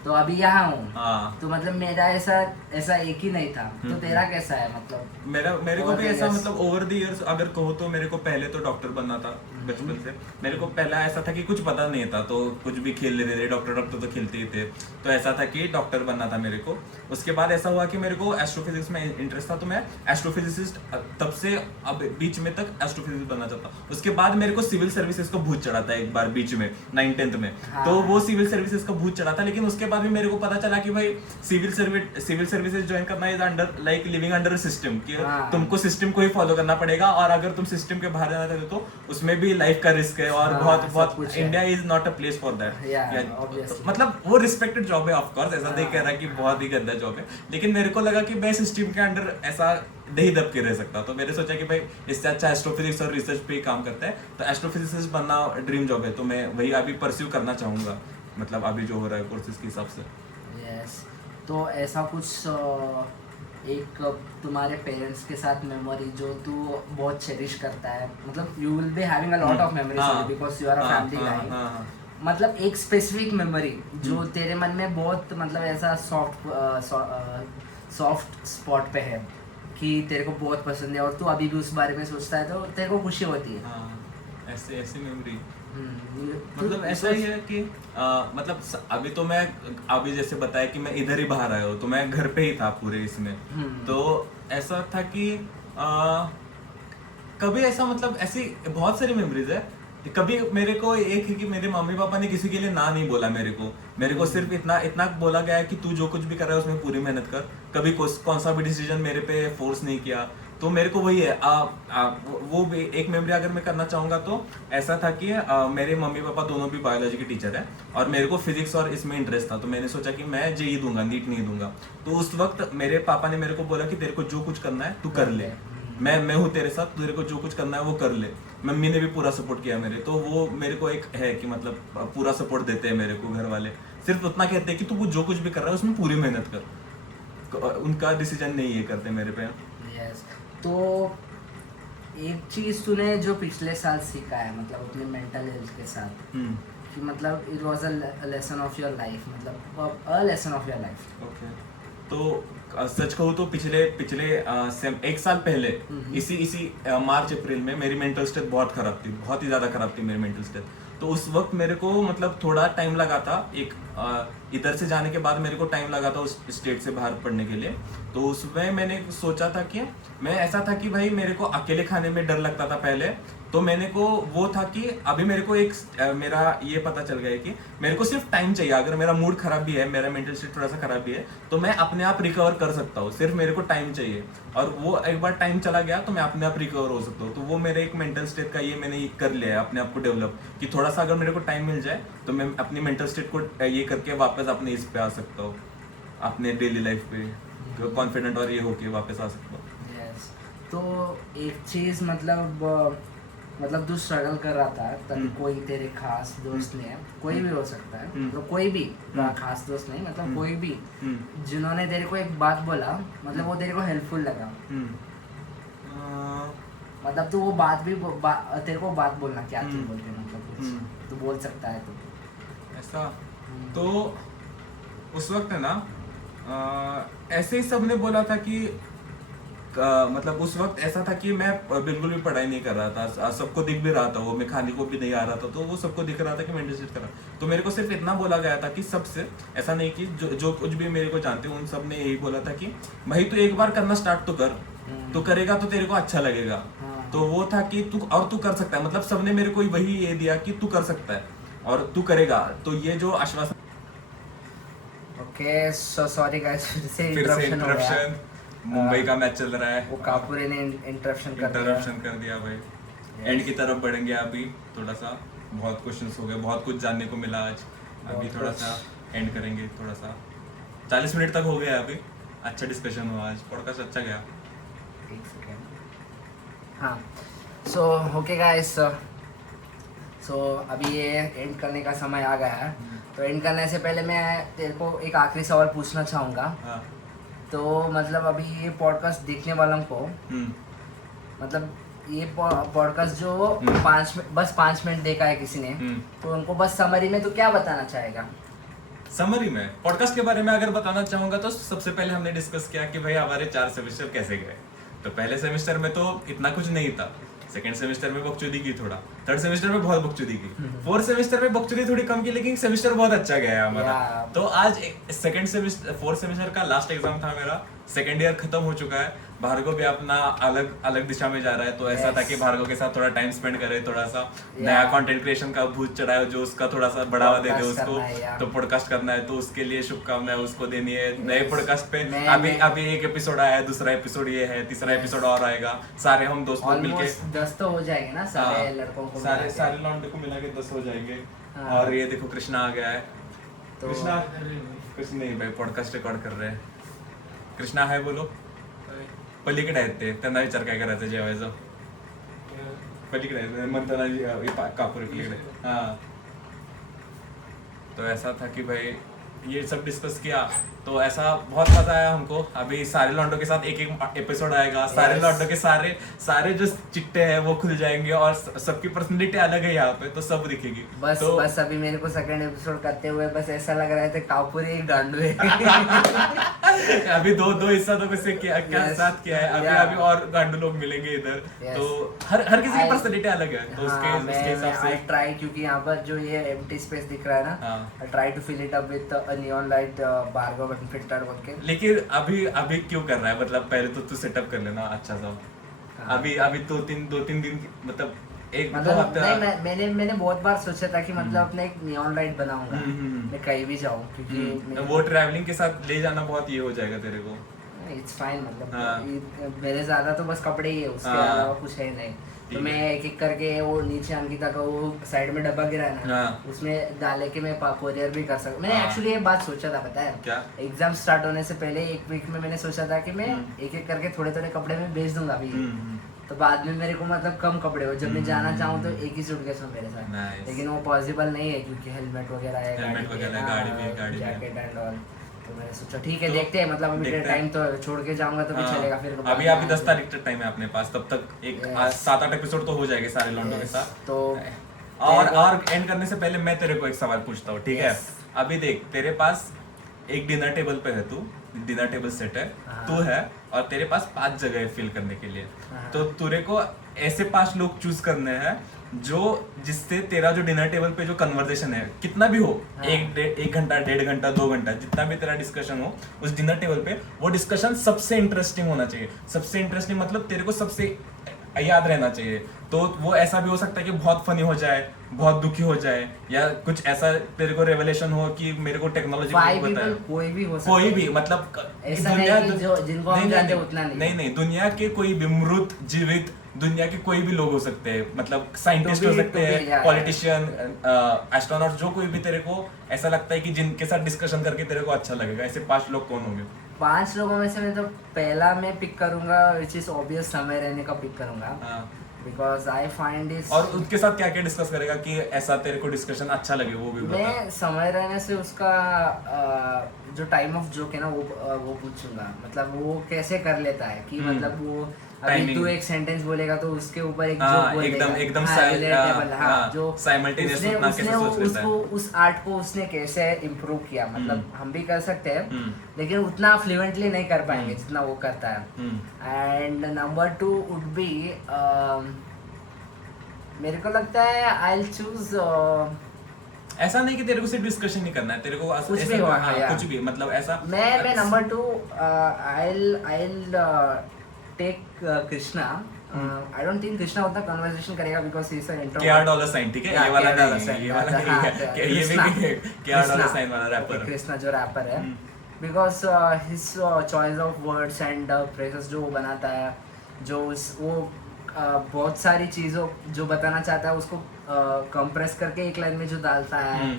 तो अभी यहाँ हूँ। तो मतलब मेरा ऐसा एक ही नहीं था। तो तेरा कैसा है? मतलब मेरे को भी ऐसा, मतलब ओवर द इयर्स अगर कहो तो मेरे को पहले तो डॉक्टर बनना था बचपन से। मेरे को पहला ऐसा था कि कुछ पता नहीं था, तो कुछ भी खेल लेते थे। डॉक्टर तो खेलते ही थे। तो ऐसा था कि डॉक्टर बनना था मेरे को। उसके बाद ऐसा हुआ कि मेरे को एस्ट्रोफिजिक्स में इंटरेस्ट था, तो मैं एस्ट्रोफिजिसिस्ट तब से अब बीच में तक एस्ट्रोफिजिक्स बनना चाहता। उसके बाद मेरे को सिविल सर्विसेज को भूत चढ़ा था एक बार बीच में 9th-10th में। तो वो सिविल सर्विसेज का भूत चढ़ा था। लेकिन उसके बाद भी मेरे को पता चला कि भाई सिविल सर्विसेज ज्वाइन करना is under like living under system, कि तुमको सिस्टम को ही फॉलो करना पड़ेगा। और अगर तुम सिस्टम के बाहर जाना चाहते हो तो उसमें भी लाइफ का रिस्क है। और बहुत India is not a place for that. मतलब वो रिस्पेक्टेड जॉब है ऑफ कोर्स, ऐसा नहीं कह रहा कि बहुत ही गंदा जॉब है। लेकिन मेरे को लगा कि मैं सिस्टम के अंडर ऐसा नहीं दब के रह सकता। तो मैंने सोचा कि भाई इससे अच्छा एस्ट्रोफिजिक्स और रिसर्च पे ही काम करता है। तो एस्ट्रोफिजिसिस्ट बनना ड्रीम जॉब है, तो मैं वही अभी परस्यू करना चाहूंगा, मतलब अभी जो हो रहा है कोर्सेज के हिसाब से। यस, तो ऐसा कुछ एक तुम्हारे पेरेंट्स के साथ मेमोरी जो तू बहुत चेरिश करता है, मतलब you will be having a lot of memories because you are a family guy. मतलब एक स्पेसिफिक मेमोरी जो तेरे मन में बहुत मतलब ऐसा सॉफ्ट स्पॉट पे है कि तेरे को बहुत पसंद है और तू अभी भी उस बारे में सोचता है तो तेरे को खुशी होती है। ऐसे मेमोरी मतलब ऐसा ही है कि मतलब अभी तो मैं अभी जैसे बताया कि मैं इधर ही बाहर आया हूँ, तो मैं घर पे ही था पूरे इसमें। तो ऐसा था कि कभी ऐसा मतलब ऐसी बहुत सारी मेमोरीज है। कभी मेरे को एक है कि मेरे मम्मी पापा ने किसी के लिए ना नहीं बोला मेरे को सिर्फ इतना बोला गया है कि तू जो कुछ भी कर रहा है उसमें पूरी मेहनत कर। कभी कौन सा भी डिसीजन मेरे पे फोर्स नहीं किया। तो मेरे को वही है वो भी एक मेमोरी अगर मैं करना चाहूंगा तो ऐसा था कि मेरे मम्मी पापा दोनों भी बायोलॉजी के टीचर हैं और मेरे को फिजिक्स और इसमें इंटरेस्ट था। तो मैंने सोचा कि मैं जेईई दूंगा, नीट नहीं दूंगा। तो उस वक्त मेरे पापा ने मेरे को बोला कि तेरे को जो कुछ करना है तू कर ले, मैं हूँ तेरे साथ, तेरे को जो कुछ करना है वो कर ले। मम्मी ने भी पूरा सपोर्ट किया मेरे। तो वो मेरे को एक है कि मतलब पूरा सपोर्ट देते हैं मेरे को घर वाले। सिर्फ उतना कहते हैं कि तू जो कुछ भी कर रहा है उसमें पूरी मेहनत कर। उनका डिसीजन नहीं ये करते मेरे पे। yes. तो एक चीज तूने जो पिछले साल सीखा है मतलब अपने मेंटल हेल्थ के साथ कि मतलब it was a lesson of your life, मतलब a lesson of your life. Okay, तो सच कहूँ तो पिछले 1 साल पहले इसी मार्च अप्रैल में मेरी मेंटल स्टेट बहुत खराब थी, बहुत ही ज़्यादा खराब थी मेरी मेंटल स्टेट। तो उस वक्त मेरे को मतलब थोड़ा टाइम लगा था, इधर से जाने के बाद मेरे को टाइम लगा था उस स्टेट से बाहर पढ़ने के लिए। तो उसमें मैंने सोचा था कि मैं ऐसा था कि भाई मेरे को अकेले खाने में डर लगता था पहले तो मैंने को वो था कि अभी मेरे को एक मेरा ये पता चल गया है कि मेरे को सिर्फ टाइम चाहिए। अगर मेरा मूड खराब भी है, मेरा मेंटल स्टेट थोड़ा सा खराब भी है, तो मैं अपने आप रिकवर कर सकता हूँ, सिर्फ मेरे को टाइम चाहिए। और वो एक बार टाइम चला गया तो मैं अपने आप रिकवर हो सकता हूँ। तो वो मेरे एक मेंटल स्टेट का ये मैंने कर लिया है अपने आप को डेवलप, कि थोड़ा सा अगर मेरे को टाइम मिल जाए तो मैं अपनी मेंटल स्टेट को ये करके वापस अपने इस पे आ सकता हूँ, अपने डेली लाइफ पे कॉन्फिडेंट और ये होके वापस आ सकता हूँ। तो एक चीज मतलब तू स्ट्रगल कर रहा था तभी कोई तेरे खास दोस्त ने, कोई भी हो सकता है, मतलब कोई भी खास दोस्त नहीं, मतलब कोई भी जिन्होंने तेरे को एक बात बोला, मतलब वो तेरे को हेल्पफुल लगा, मतलब तू वो बात भी तेरे को बात बोलना क्या थी बोल के, मतलब कुछ तू बोल सकता है तो ऐसा। तो उस वक्त है ना ऐसे ही सबने बोला था कि मतलब उस वक्त ऐसा था कि मैं बिल्कुल भी पढ़ाई नहीं कर रहा था, सबको दिख भी रहा था, वो मैं खाने को भी नहीं आ रहा था, तो वो सबको दिख रहा था कि मैं इंडस्ट्री कर रहा। तो मेरे को सिर्फ इतना बोला गया था कि सबसे, ऐसा नहीं कि जो कुछ भी मेरे को जानते हैं उन सब ने यही बोला था कि भाई तू एक बार करना स्टार्ट तो कर, तू करेगा तो तेरे को अच्छा लगेगा। तो वो था कि तू कर सकता है, मतलब सबने मेरे को वही ये दिया कि तू कर सकता है और तू करेगा। तो ये जो आश्वासन। ओके सो सॉरी गाइस, फिर से इंटरप्शन, मुंबई का मैच चल रहा है, वो कापुरे ने इंटरप्शन कर दिया भाई। एंड की तरफ बढ़ेंगे अभी, थोड़ा सा बहुत क्वेश्चंस हो गए, बहुत कुछ जानने को मिला आज। अभी थोड़ा सा एंड करेंगे, थोड़ा सा 40 मिनट तक हो गया अभी, अच्छा डिस्कशन हुआ आज, पॉडकास्ट अच्छा गया। एक सेकंड, हाँ सो ओके गाइस, सो अभी ये एंड करने का समय आ गया है। तो एंड करने से पहले मैं तेरे को एक आखिरी सवाल पूछना चाहूँगा। हाँ। तो मतलब अभी ये पॉडकास्ट देखने वालों को, मतलब ये पॉडकास्ट जो बस 5 मिनट देखा है किसी ने, तो उनको बस समरी में तो क्या बताना चाहेगा? समरी में पॉडकास्ट के बारे में अगर बताना चाहूंगा तो सबसे पहले हमने डिस्कस किया कि भाई हमारे 4 सेमेस्टर कैसे गए। तो पहले सेमेस्टर में तो इतना कुछ नहीं था, सेकंड सेमेस्टर में बकचोदी की थोड़ा, थर्ड सेमेस्टर में बहुत बकचोदी की, फोर्थ सेमेस्टर में बकचोदी थोड़ी कम की, लेकिन सेमेस्टर बहुत अच्छा गया है हमारा। तो आज सेकंड सेमेस्टर, फोर्थ सेमेस्टर का लास्ट एग्जाम था मेरा, सेकंड ईयर खत्म हो चुका है। भार्गव भी अपना अलग दिशा में जा रहा है, तो ऐसा था कि भार्गव के साथ थोड़ा टाइम स्पेंड करे, थोड़ा सा नया कंटेंट क्रिएशन का भूत चढ़ाए, जो उसका थोड़ा सा बढ़ावा दे दे उसको। तो पॉडकास्ट करना है, तो उसके लिए शुभकामनाएं उसको देनी है। नए पॉडकास्ट पे अभी एक एपिसोड आया है, दूसरा एपिसोड ये है, तीसरा एपिसोड और आएगा। सारे हम दोस्त लोग मिलके 10 तो हो जाएंगे ना, सारे लड़कों को, सारे लौंडे को मिला के 10 हो जाएंगे। और ये देखो कृष्णा आ गया है। कृष्णा कुछ नहीं भाई, पॉडकास्ट रिकॉर्ड कर रहे हैं। कृष्णा हाय बोलो. पलीकडे आहेत ते, त्यांना विचार काय करायचं जेवायचं. पलीकडे आहेत म्हणताना कापूर पलीकडे. हाँ तो ऐसा था कि भाई ये सब डिस्कस किया, तो ऐसा बहुत मजा आया हमको। अभी सारे लॉन्डो के साथ एक एपिसोड आएगा, सारे लॉन्डो के सारे जो चिट्टे हैं वो खुल जाएंगे, और सबकी पर्सनालिटी अलग है यहाँ पे, तो सब दिखेगी। बस अभी मेरे को सेकंड एपिसोड करते हुए बस ऐसा लग रहा है कापुर एक गांडू है। अभी दो हिस्सा तो किससे क्या साथ किया है, अभी और गांडू लोग मिलेंगे इधर। तो हर किसी की पर्सनालिटी अलग है, तो उसके हिसाब से ट्राई, क्योंकि यहाँ पर जो ये एम्प्टी स्पेस दिख रहा है ना, try to fill it up with a neon light Bhargav filter बोल के। लेकिन अभी क्यों कर रहा है, मतलब पहले तो तू सेटअप कर लेना अच्छा सा। अभी दो तीन दिन मतलब एक मतलब नहीं, मैंने बहुत बार सोचा था कि मतलब अपने एक नियॉन लाइट बनाऊंगा, मैं कहीं भी जाऊं, क्योंकि वो ट्रैवलिंग के साथ ले जाना बहुत ये हो जाएगा तेरे को। इट्स फाइन, मतलब मेरे ज्यादा तो बस कपड़े ही है, उसके अलावा कुछ है नहीं। तो मैं एक करके वो नीचे अंकिता का वो साइड में डब्बा गिरा है ना, उसमें डाले के मैं कोरियर भी कर सकता। मैंने एक्चुअली ये बात सोचा था, पता है क्या, एग्जाम स्टार्ट होने से पहले एक वीक में मैंने सोचा था कि मैं एक करके थोड़े कपड़े में बेच दूंगा अभी। तो बाद में मेरे को मतलब कम कपड़े हो, जब मैं जाना चाहूँ तो एक ही सूटकेस में मेरे साथ, लेकिन वो पॉसिबल नहीं है क्योंकि हेलमेट वगैरह है, गाड़ी जैकेट एंड ऑल। तो मैंने सोचा ठीक है, देखते हैं, मतलब अभी टाइम तो छोड़ के जाऊंगा तो भी चलेगा। फिर अभी 10 तारीख तक टाइम है अपने पास, तब तक एक 7-8 एपिसोड तो हो जाएंगे सारे लॉन्डो के साथ। तो और एंड करने से पहले मैं तेरे को एक सवाल पूछता हूँ, ठीक है? अभी देख, तेरे पास एक डिनर टेबल पे है, तू डिनर टेबल सेट है, तू है, और तेरे पास 5 जगह है फिल करने के लिए। तो तेरे को ऐसे 5 लोग चूज करने हैं जो जिससे तेरा जो डिनर टेबल पे जो कन्वर्सेशन है, कितना भी हो, 1 घंटा 1.5 घंटा 2 घंटा, जितना भी तेरा डिस्कशन हो उस डिनर टेबल पे, वो डिस्कशन सबसे इंटरेस्टिंग होना चाहिए। सबसे इंटरेस्टिंग मतलब तेरे को सबसे याद रहना चाहिए। तो वो ऐसा भी हो सकता है कि बहुत फनी हो जाए, बहुत दुखी हो जाए, या कुछ ऐसा तेरे को रेवलेशन हो कि मेरे को टेक्नोलॉजी बताया। कोई भी हो सकता कोई भी, मतलब ऐसा नहीं कि जो जिनको हम जानते उतना नहीं। नहीं, दुनिया के कोई भी मृत जीवित दुनिया के कोई भी लोग हो सकते हैं, मतलब साइंटिस्ट हो सकते हैं, पॉलिटिशियन, एस्ट्रोनॉट, जो कोई भी तेरे को ऐसा लगता है कि जिनके साथ डिस्कशन करके तेरे को अच्छा लगेगा, ऐसे 5 लोग कौन होंगे? 5 लोगों में से मैं तो पहला मैं पिक करूंगा, विच इज ऑब्वियस, समय रहने का पिक करूंगा, बिकॉज आई फाइंड इज। और उसके साथ क्या क्या डिस्कस करेगा कि ऐसा तेरे को डिस्कशन अच्छा लगे, वो भी बता। मैं समय रहने से उसका जो टाइम ऑफ जोक है ना वो पूछूंगा, मतलब वो कैसे कर लेता है कि मतलब वो अभी तू एक सेंटेंस बोलेगा तो उसके ऊपर एक जोक बोलेगा, एकदम रिलेटेबल, जो साइमल्टेनियस उसको उस आर्ट को उसने कैसे इम्प्रूव किया, मतलब हम भी कर सकते हैं लेकिन उतना फ्लुएंटली नहीं कर पाएंगे जितना वो करता है। एंड नंबर 2 वुड बी, मेरे को लगता है आई विल चूज, ऐसा नहीं कि तेरे को सिर्फ डिस्कशन नहीं करना है, तेरे को कुछ भी हुआ, कुछ भी, मतलब ऐसा। मैं number 2 I'll take Krishna. I don't think Krishna उतना कन्वर्सेशन करेगा because he's an introvert। KR dollar sign, ठीक है, ये वाला नहीं, ये वाला ये भी KR डॉलर साइन वाला रैपर, कृष्णा जो रैपर है, because his choice of words and phrases जो वो बनाता है, जो वो बहुत सारी चीज़ों जो बताना चाहता है उसको कंप्रेस करके एक लाइन में जो डालता है,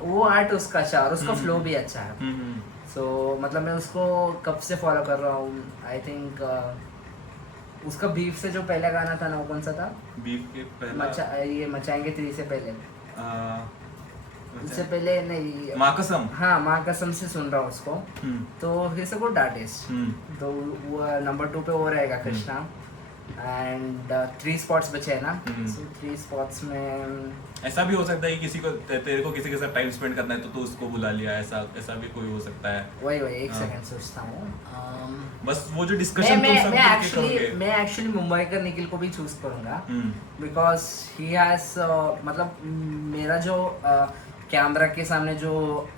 वो आर्ट उसका अच्छा है और उसका फ्लो भी अच्छा है। सो मतलब मैं उसको कब से फॉलो कर रहा हूँ, आई थिंक उसका बीफ से जो पहला गाना था ना, वो कौन सा था? बीफ के पहला ये मचाएंगे 3 से पहले, उससे पहले नहीं, माँ कसम। हाँ, माँ कसम से सुन रहा हूँ उसको, तो he is a good artist. तो वो नंबर 2 पे वो रहेगा कृष्णा। एंड 3 स्पॉट्स बचे हैं ना, सो 3 स्पॉट्स में ऐसा भी हो सकता है कि किसी को तेरे को किसी के साथ टाइम स्पेंड करना है तो उसको बुला लिया, ऐसा भी कोई हो सकता है। वही एक सेकंड सोचता हूँ, बस वो जो डिस्कशन मैं एक्चुअली मुंबई का निखिल को भी चूज करूंगा, बिकॉज ही हैज, मतलब मेरा जो कैमरा के सामने जो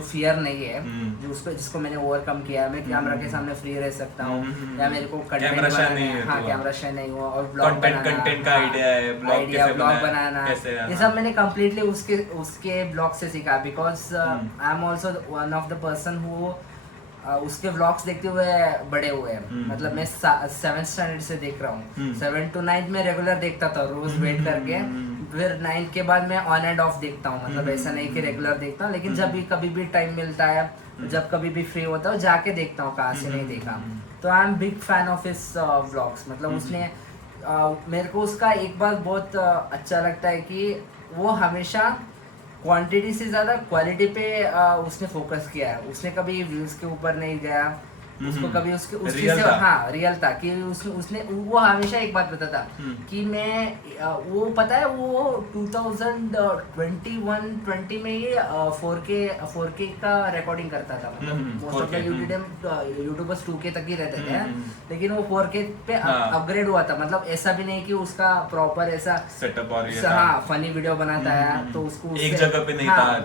फियर नहीं है, जो उसको जिसको मैंने ओवरकम किया है, मैं कैमरा के सामने फ्री रह सकता हूँ, या मेरे को कंटेंट बनाना, कैमरा शाय नहीं हुआ, और ब्लॉग कंटेंट का आइडिया है, ब्लॉग बनाना, ये सब मैंने कम्प्लीटली उसके ब्लॉग से सीखा, because I am also one of the person who उसके व्लॉग्स देखते हुए बड़े हुए हैं। मतलब मैं 7th स्टैंडर्ड से देख रहा हूँ, 7 to 9 में रेगुलर देखता था, रोज वेट करके, फिर 9th के बाद मैं ऑन एंड ऑफ देखता हूँ, मतलब ऐसा नहीं कि रेगुलर देखता हूँ, लेकिन जब भी कभी भी टाइम मिलता है, जब कभी भी फ्री होता है, जाके देखता हूँ, कहाँ से नहीं देखा। तो I am big fan of his vlogs, मतलब उसने मेरे को उसका एक बात बहुत अच्छा लगता है कि वो हमेशा क्वांटिटी से ज़्यादा क्वालिटी पे उसने फोकस किया है। उसने कभी व्यूज़ के ऊपर नहीं गया, उसको कभी उसके से हाँ रियल था कि उसने वो हमेशा एक बात बताता कि मैं वो पता है वो 2021-20 में ये 4K का रिकॉर्डिंग करता था, मतलब most of the YouTubers 2K तक ही रहते थे, लेकिन वो 4K पे अपग्रेड हुआ था। मतलब ऐसा भी नहीं कि उसका प्रॉपर ऐसा सेटअप और ये हाँ फनी वीडियो बनाता है तो उसको एक जगह पे नहीं था,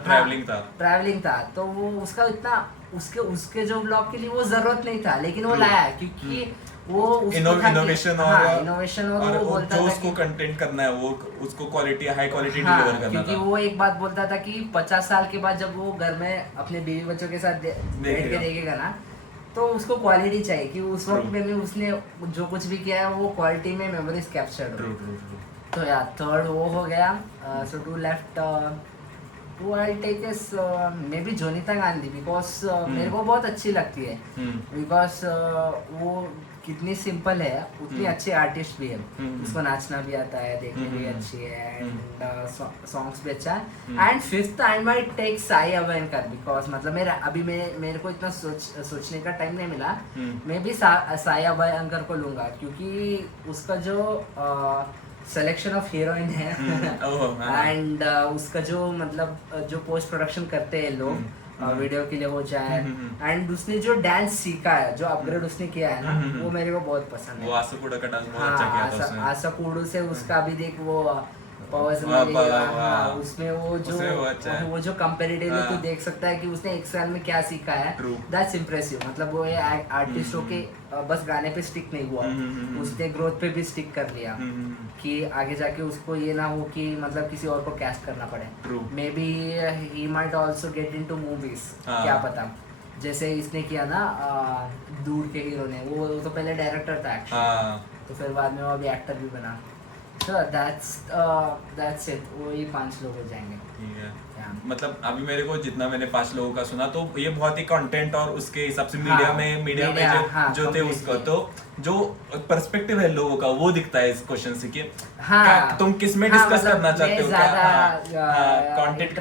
ट्रैवलिंग था, तो वो उसका इतना उसके जो ब्लॉग के लिए वो जरूरत नहीं था, लेकिन वो लाया क्योंकि वो इनोवेशन और वो बोलता जो उसको कंटेंट करना है, वो उसको क्वालिटी हाई क्वालिटी डिलीवर करना था। क्योंकि वो एक बात बोलता था कि 50 साल के बाद जब वो घर में अपने बीवी बच्चों के साथ बैठ के देखेगा ना, तो उसको क्वालिटी चाहिए कि उस वक्त में भी उसने जो कुछ भी किया है वो क्वालिटी में मेमोरीज कैप्चर्ड हो। तो यार थर्ड वो हो गया, सो टू लेफ्ट वो I take is maybe Jonita Gandhi, because मेरे को बहुत अच्छी लगती है, बिकॉज वो कितनी सिंपल है, उतनी अच्छी आर्टिस्ट भी है, उसको नाचना भी आता है, देखने भी अच्छी है, एंड सॉन्ग्स भी अच्छा है। And fifth I might take Sai Abhyankar, because मतलब मेरे को इतना सोचने का टाइम नहीं मिला, मैं भी साई अभयंकर को लूंगा क्योंकि उसका जो सिलेक्शन ऑफ हीरोइन है एंड उसका जो मतलब जो पोस्ट प्रोडक्शन करते हैं लोग वीडियो के लिए हो जाए, एंड उसने जो डांस सीखा है, जो अपग्रेड उसने किया है ना, वो मेरे को बहुत पसंद है। वो आसाकुडा का डांस बहुत अच्छा किया था उसने। आसाकुडू से उसका भी देख वो पर्सनली हाँ, उसमें वो अच्छा है। जो कंपैरेटिवली तू देख सकता है कि उसने एक साल में क्या सीखा है। That's impressive. मतलब वो आर्टिस्टों के बस गाने पे स्टिक नहीं हुआ, उसने ग्रोथ पे भी स्टिक कर लिया कि आगे जाके उसको ये ना हो कि मतलब किसी और को कैस्ट करना पड़े। May be he might also get into movies, क्या पता। जैसे इसने किया ना दूर के हीरो ने, वो तो पहले डायरेक्टर था एक्चुअली, तो फिर बाद में वो अभी एक्टर भी बना। So that's it। वही 5 लोग हो जाएंगे। ठीक है। मतलब अभी मेरे को जितना मैंने 5 लोगों का सुना, तो ये बहुत ही कंटेंट और उसके हिसाब से मीडिया में जो थे उसका, तो जो पर्सपेक्टिव है लोगों का वो दिखता है इस क्वेश्चन से कि तुम किस में डिस्कस करना चाहते हो, क्या कंटेंट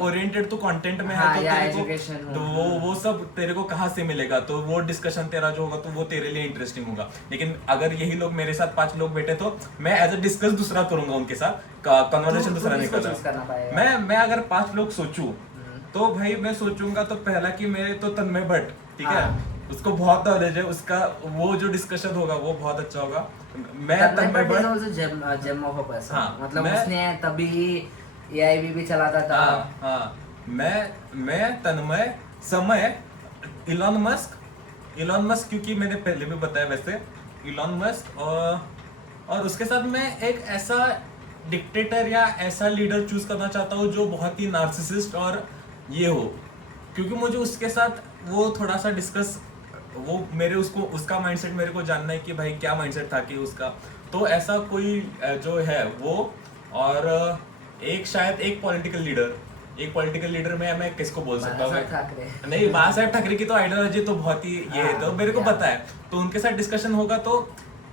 ओरिएंटेड तो कंटेंट में है, तो तेरे को तो वो सब तेरे को कहाँ से मिलेगा, तो वो डिस्कशन तेरा जो होगा तो वो तेरे लिए इंटरेस्टिंग होगा। लेकिन अगर यही लोग मेरे साथ 5 लोग बैठे तो मैं एज अ डिस्कस दूसरा करूंगा उनके साथ, कन्वर्सेशन दूसरा नहीं करना। मैं अगर 5 लोग सोचूं तो भाई मैं सोचूंगा तो पहला कि मेरे तो तन्मय भट्ट, ठीक है, उसको बहुत नॉलेज है, उसका वो जो डिस्कशन होगा वो बहुत अच्छा होगा। मैं Tanmay Bhatt gem of a person, मतलब उसने तभी एआईबी भी चलाता था। मैं तन्मय, समय, इलॉन मस्क क्योंकि मैंने पहले भी बताया वैसे इलॉन मस्क, और उसके साथ मैं एक ऐसा डिक्टेटर या ऐसा लीडर चूज करना चाहता हूँ जो बहुत ही नार्सिसिस्ट और ये हो, क्योंकि मुझे उसके साथ वो थोड़ा सा डिस्कस, वो मेरे उसका माइंडसेट मेरे को जानना है कि भाई क्या माइंडसेट था कि उसका, तो ऐसा कोई जो है वो। और शायद एक पॉलिटिकल लीडर में मैं किसको बोल सकता हूँ, नहीं बाला साहेब ठाकरे की तो आइडियोलॉजी तो बहुत ही ये है, तो मेरे को पता है, तो उनके साथ डिस्कशन होगा तो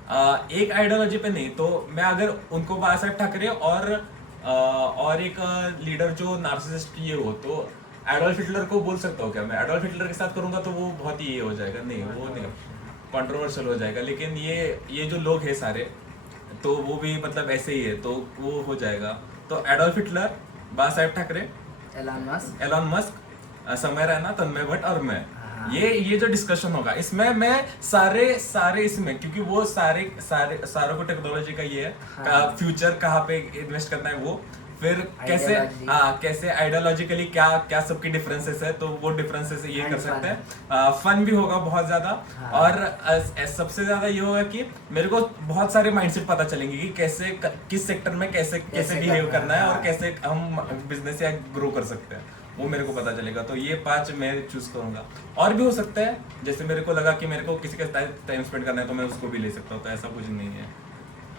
एक आइडियोलॉजी पे नहीं, तो मैं अगर उनको बाला साहेब ठाकरे और एक लीडर जो नार्सिसिस्ट ये हो, तो एडोल्फ हिटलर को बोल सकता हूँ क्या मैं? एडोल्फ हिटलर के साथ करूंगा तो वो बहुत ही ये हो जाएगा, नहीं वो नहीं कंट्रोवर्शियल हो जाएगा। लेकिन ये जो लोग हैं सारे, तो वो भी मतलब ऐसे ही है, तो वो हो जाएगा। तो एडोल्फ हिटलर, बाला साहेब ठाकरे, एलॉन मस्क, समय रैना, तन्मय भट्ट और मैं, ये जो डिस्कशन होगा इसमें मैं सारे इसमें, क्योंकि वो सारों को टेक्नोलॉजी का ये है, फ्यूचर कहाँ पे इन्वेस्ट करना है, वो फिर कैसे आइडियोलॉजिकली क्या सबकी डिफरेंसेस है, तो वो डिफरेंसेस ये कर सकते हैं। फन भी होगा बहुत ज्यादा, और सबसे ज्यादा ये होगा कि मेरे को बहुत सारे माइंडसेट पता चलेंगे कि कैसे किस सेक्टर में कैसे बिहेव करना है, और कैसे हम बिजनेस या ग्रो कर सकते हैं, वो मेरे को पता चलेगा। तो ये 5 मैं चूज करूंगा। और भी हो सकता है, जैसे मेरे को लगा कि मेरे को किसी के साथ टाइम स्पेंड करना है तो मैं उसको भी ले सकता हूँ, तो ऐसा कुछ नहीं है।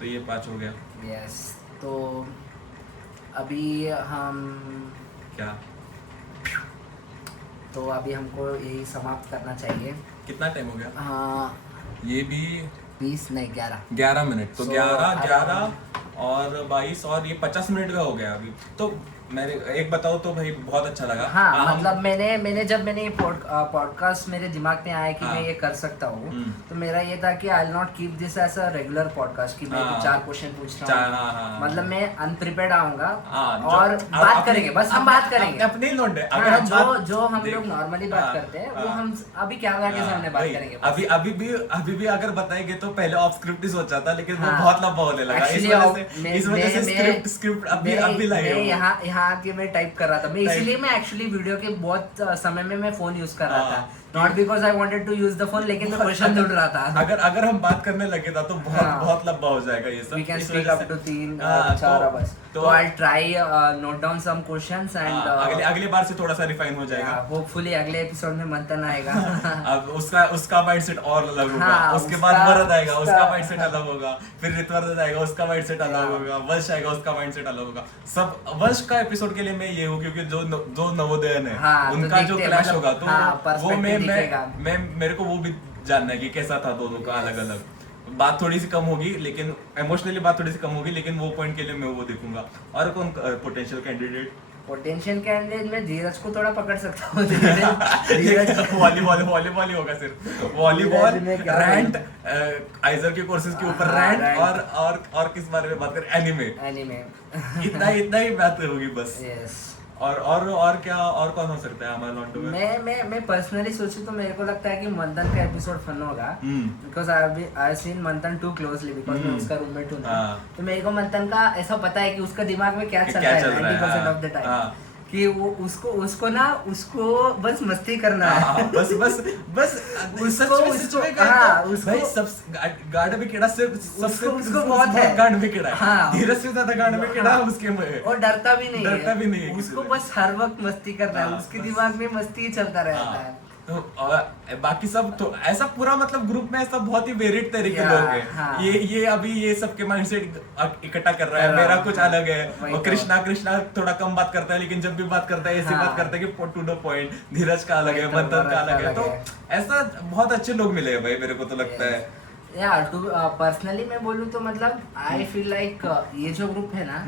तो ये 5 हो गया। यस, तो अभी हम क्या, तो अभी हमको यही समाप्त करना चाहिए। कितना टाइम हो गया? हाँ, ये भी 20 नहीं 11 मिनट, तो 11 और 22 और ये 50 मिनट का हो गया अभी। तो मैंने एक बताओ तो भाई बहुत अच्छा लगा। हाँ, मतलब मैंने जब ये पॉडकास्ट मेरे दिमाग में आया कि मैं ये कर सकता हूँ, तो मेरा ये था कि I will not keep this as a regular podcast कि मैं 4 क्वेश्चन पूछ रहा हूँ। मतलब मैं अनप्रिपेयर्ड आऊंगा और बात करेंगे, बस हम बात करेंगे अपने लौंडे, जो हम लोग नॉर्मली बात करते हैं वो हम अभी कैमरा के सामने बात करेंगे। अभी भी अगर बताएंगे तो पहले ऑफ स्क्रिप्ट ही सोचा था, लेकिन वो बहुत लंबा होने लगा, इस वजह से स्क्रिप्ट अभी लाए हो। यहाँ कि मैं टाइप कर रहा था, मैं इसीलिए मैं एक्चुअली वीडियो के बहुत समय में मैं फोन यूज कर रहा था, not because I wanted to use the phone, लेकिन मैं क्वेश्चन ढूंढ रहा था। अगर हम बात करने लगे था तो बहुत लंबा हो जाएगा ये सब। We can speak up to 3-4 hours. तो I'll try note down some questions and अगले बार से थोड़ा सा रिफाइन हो जाएगा। Hopefully अगले एपिसोड में मंथन आएगा। अब उसका माइंडसेट और अलग होगा, उसके बाद भरत आएगा, उसका माइंडसेट अलग होगा, फिर ऋतवर्धन आएगा, उसका माइंडसेट अलग होगा, वंश आएगा, उसका माइंडसेट अलग होगा। सब वंश का एपिसोड के लिए मैं ये हूँ, क्योंकि जो नवोदयन है उनका जो क्लैश होगा, तो वो मैं मेरे को वो भी जानना है कि कैसा था दोनों का अलग अलग। बात थोड़ी सी कम होगी, लेकिन इमोशनली बात थोड़ी सी कम होगी, लेकिन वो पॉइंट के लिए मैं वो देखूंगा। और कौन पोटेंशियल कैंडिडेट में धीरज को थोड़ा पकड़ सकता हूँ। वॉलीबॉल ही होगा, सिर्फ वॉलीबॉल, रैंट, आइजर के कोर्सेज के ऊपर रैंट, और किस बारे में बात करें? एनीमे। इतना ही बात होगी बस। और क्या, और कौन हो सकता है अमल लॉन्डो में? मैं पर्सनली सोचूं तो मेरे को लगता है कि मंथन का एपिसोड फन होगा, बिकॉज आई सीन मंथन टू क्लोजली, बिकॉज मैं उसका रूममेट हूँ ना। तो मेरे को मंथन का ऐसा पता है कि उसका दिमाग में क्या चल रहा है 90% ऑफ द टाइम, कि वो उसको बस मस्ती करना है। बस उसको भाई सब गार्ड में कीड़ा से सबसे उसको बहुत है गार्ड में कीड़ा है, धीरज से ज्यादा गार्ड में कीड़ा है उसके में, और डरता भी नहीं है किसी उसको, से। बस हर वक्त मस्ती करना है, उसके दिमाग में मस्ती ही चलता रहता है। तो बाकी सब तो ऐसा पूरा मतलब ग्रुप में ऐसा बहुत ही वेरिड तरीके के लोग हैं। ये अभी ये सबके माइंडसेट इकट्ठा कर रहा है, मेरा कुछ अलग है। और कृष्णा थोड़ा कम बात करता है, लेकिन जब भी बात करता है ऐसी बात करता है कि टू द पॉइंट। धीरज का अलग है, मंथन का अलग है। तो ऐसा बहुत अच्छे लोग मिले हैं भाई, मेरे को तो लगता है। यार पर्सनली मैं बोलूँ तो मतलब आई फील लाइक ये जो ग्रुप है ना,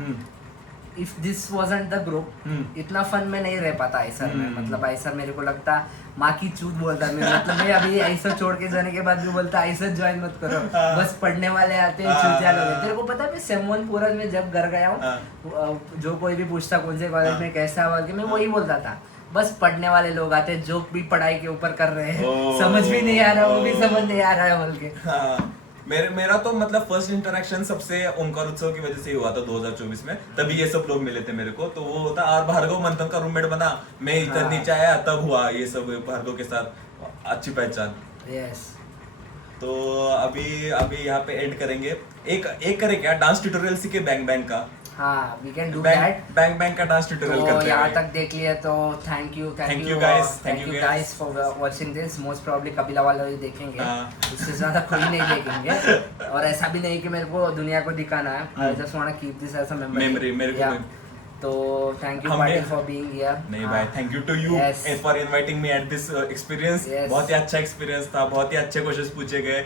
if this wasn't the group, इतना फन में नहीं रह पाता ऐसा में। मतलब ऐसा मेरे को लगता माँ की चूत बोलता है मतलब मैं अभी ऐसा छोड़ के जाने के बाद भी बोलता ऐसा ज्वाइन मत करो, बस पढ़ने वाले आते हैं, चूतिया लोग हैं। तेरे को पता है मैं सेम पूरज में जब घर गया हूँ, जो कोई भी पूछता कौन से कॉलेज में कैसा हुआ, मैं वही बोलता था, बस पढ़ने वाले लोग आते हैं जो भी पढ़ाई के ऊपर कर रहे हैं, समझ भी नहीं आ रहा, वो भी समझ नहीं आ रहा है बोल के। मेरा तो मतलब फर्स्ट इंटरेक्शन सबसे ओमकार उत्सव की वजह से ही हुआ था 2024 में। तभी ये सब लोग मिले थे मेरे को। तो वो होता और भार्गव मंथन का रूममेट बना, मैं इधर नीचे आया तब हुआ ये सब भार्गव के साथ अच्छी पहचान। यस। तो अभी यहाँ पे एंड करेंगे। एक करें क्या, डांस ट्यूटोरियल सीखे बैंग बैंग का। हाँ, we can do that. Bang का डांस ट्यूटोरियल करते हैं। तो यहाँ तक देख लिया तो thank you guys for watching this. Most probably Kapila वाला ही देखेंगे, उससे ज्यादा कोई नहीं देखेंगे। और ऐसा भी नहीं कि मेरे को दुनिया को दिखाना है, I just want to keep this as a memory मेरे को। तो thank you Patil for being here. नहीं भाई, thank you to you for inviting me at this experience. बहुत ही अच्छा एक्सपीरियंस था, बहुत ही अच्छे क्वेश्चंस पूछे गए,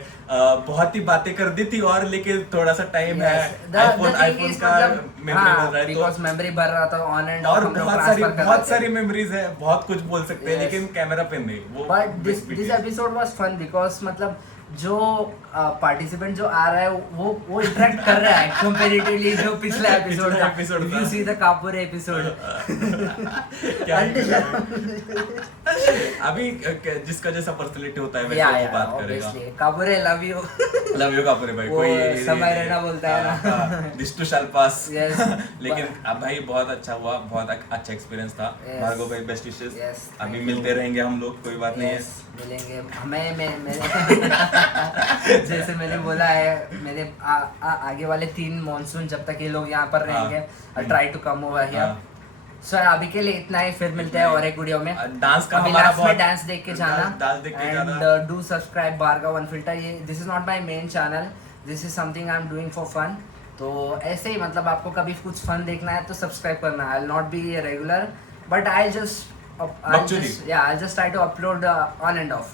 बहुत ही बातें कर दी थी, और लेकिन थोड़ा सा टाइम है आईफोन का मेमोरी भर रहा है, बिकॉज़ मेमोरी भर रहा था ऑन एंड और बहुत सारी मेमोरीज है, बहुत कुछ बोल सकते हैं, लेकिन कैमरा पे नहीं। वो but this episode was fun because मतलब जो पार्टिसिपेंट जो आ रहा है वो इंटरेक्ट कर रहा है कंपैरेटिवली जो पिछला एपिसोड था। If you see the Kapure episode अभी जिसका जैसा पर्सनालिटी होता है वैसे वो बात करेगा। कापुरे लव यू कापुरे भाई, कोई समय रहना बोलता है ना, दिस टू शैल पास। लेकिन अब भाई बहुत अच्छा हुआ, बहुत अच्छा एक्सपीरियंस था। भार्गव भाई बेस्ट विशेस। अभी मिलते रहेंगे हम लोग, कोई बात नहीं है, मिलेंगे हमें जैसे मैंने बोला है, मेरे आगे वाले 3 मॉनसून जब तक ये लोग यहाँ पर रहेंगे, I try to come over here. So अभी के लिए इतना ही, फिर मिलते हैं और एक वीडियो में। डांस का हमारा बहुत डांस देख के जाना, and do subscribe Bhargav unfilter. ये this is not my main channel, this is something I am doing for fun. तो ऐसे ही मतलब आपको कभी कुछ फन देखना है तो सब्सक्राइब करना। आई will not be regular but I just I'll just try to upload on and off.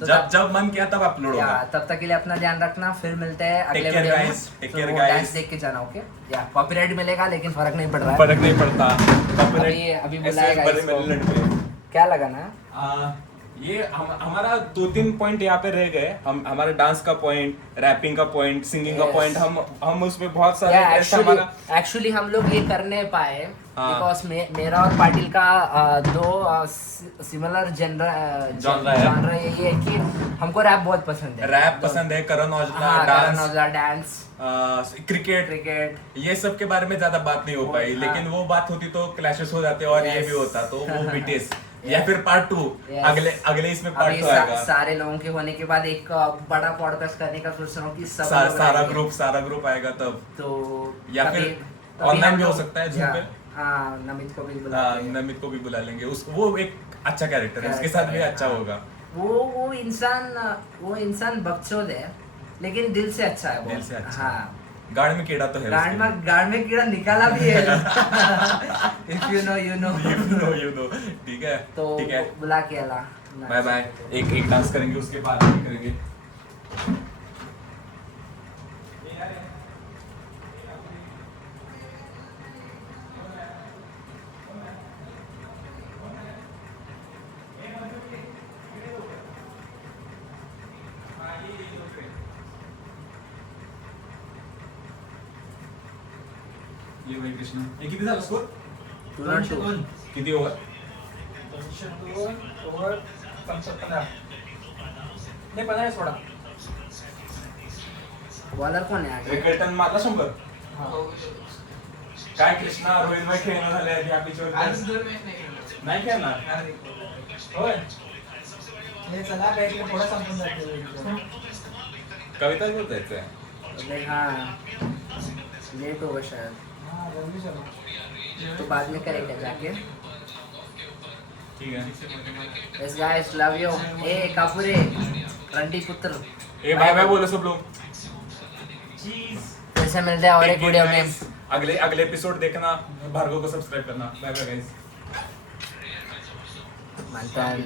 So जब मन किया तब अपलोड होगा। तब तक के लिए अपना ध्यान रखना, फिर मिलते हैं अगले वीडियो में। टेक केयर गाइस, डांस देख के जाना, ओके? या कॉपीराइट मिलेगा लेकिन फर्क नहीं पड़ रहा है, फर्क नहीं पड़ता। कॉपीराइट अभी बुलाएगा इसको, क्या लगाना ये हमारा 2-3 पॉइंट यहाँ पे रह गए। हम हमारे डांस का पॉइंट, रैपिंग का पॉइंट, सिंगिंग का पॉइंट, हम उसमें बहुत सारे एक्चुअली हम लोग ये करने पाए बिकॉज मेरा और पाटिल का दो सिमिलर जॉनर यही है कि हमको रैप बहुत पसंद है। रैप पसंद है, करण औजला डांस, क्रिकेट, ये सब के बारे में ज्यादा बात नहीं हो पाई। लेकिन वो बात होती तो क्लैशेस हो जाते और ये भी होता, तो वो बीटीएस या फिर पार्ट 2 अगले इसमें पार्ट 2 आएगा। सारे लोगों के होने के बाद एक बड़ा पॉडकास्ट करने का सोच रहा हूँ कि सारा ग्रुप आएगा तब। तो या फिर ऑनलाइन भी हो सकता है, Zoom पे। नमित को भी बुला लेंगे। वो एक अच्छा कैरेक्टर है, उसके साथ भी अच्छा होगा। वो इंसान बकचोद है लेकिन दिल से अच्छा है, दिल से अच्छा। हाँ, गाड़ में कीड़ा तो है, गाड़ में कीड़ा निकाला भी है। If you know, you know। ठीक है, तो बुला के अला बाय बाय। एक डांस करेंगे, उसके बाद करेंगे। ये भाई कृष्ण, ये किती झालं स्कोर? 2 not 2. किती ओव्हर? 202 ओव्हर 15. नाही 15 सोडा. बॉलर कोण आहे आगे? रिकल्टन मारला 100. हा. काय कृष्णा रोहित भाई खेळणं झाले या पिचवर नाही खेळणार. होय. हे चला काय इकडे थोडा संपून जाते. कविताच बोलायचंय. अबे हाँ लेट होगा शायद, हा जल्दी चलो. तो बाद में करेंगे जाके. ठीक है. Yes guys love you. ए कापुरे रंटी पुत्र. ए बाय बाय बोलो सब लोग. फिर से मिलते हैं और एक वीडियो में. अगले एपिसोड देखना. भार्गव को सब्सक्राइब करना. Bye bye guys. मंथन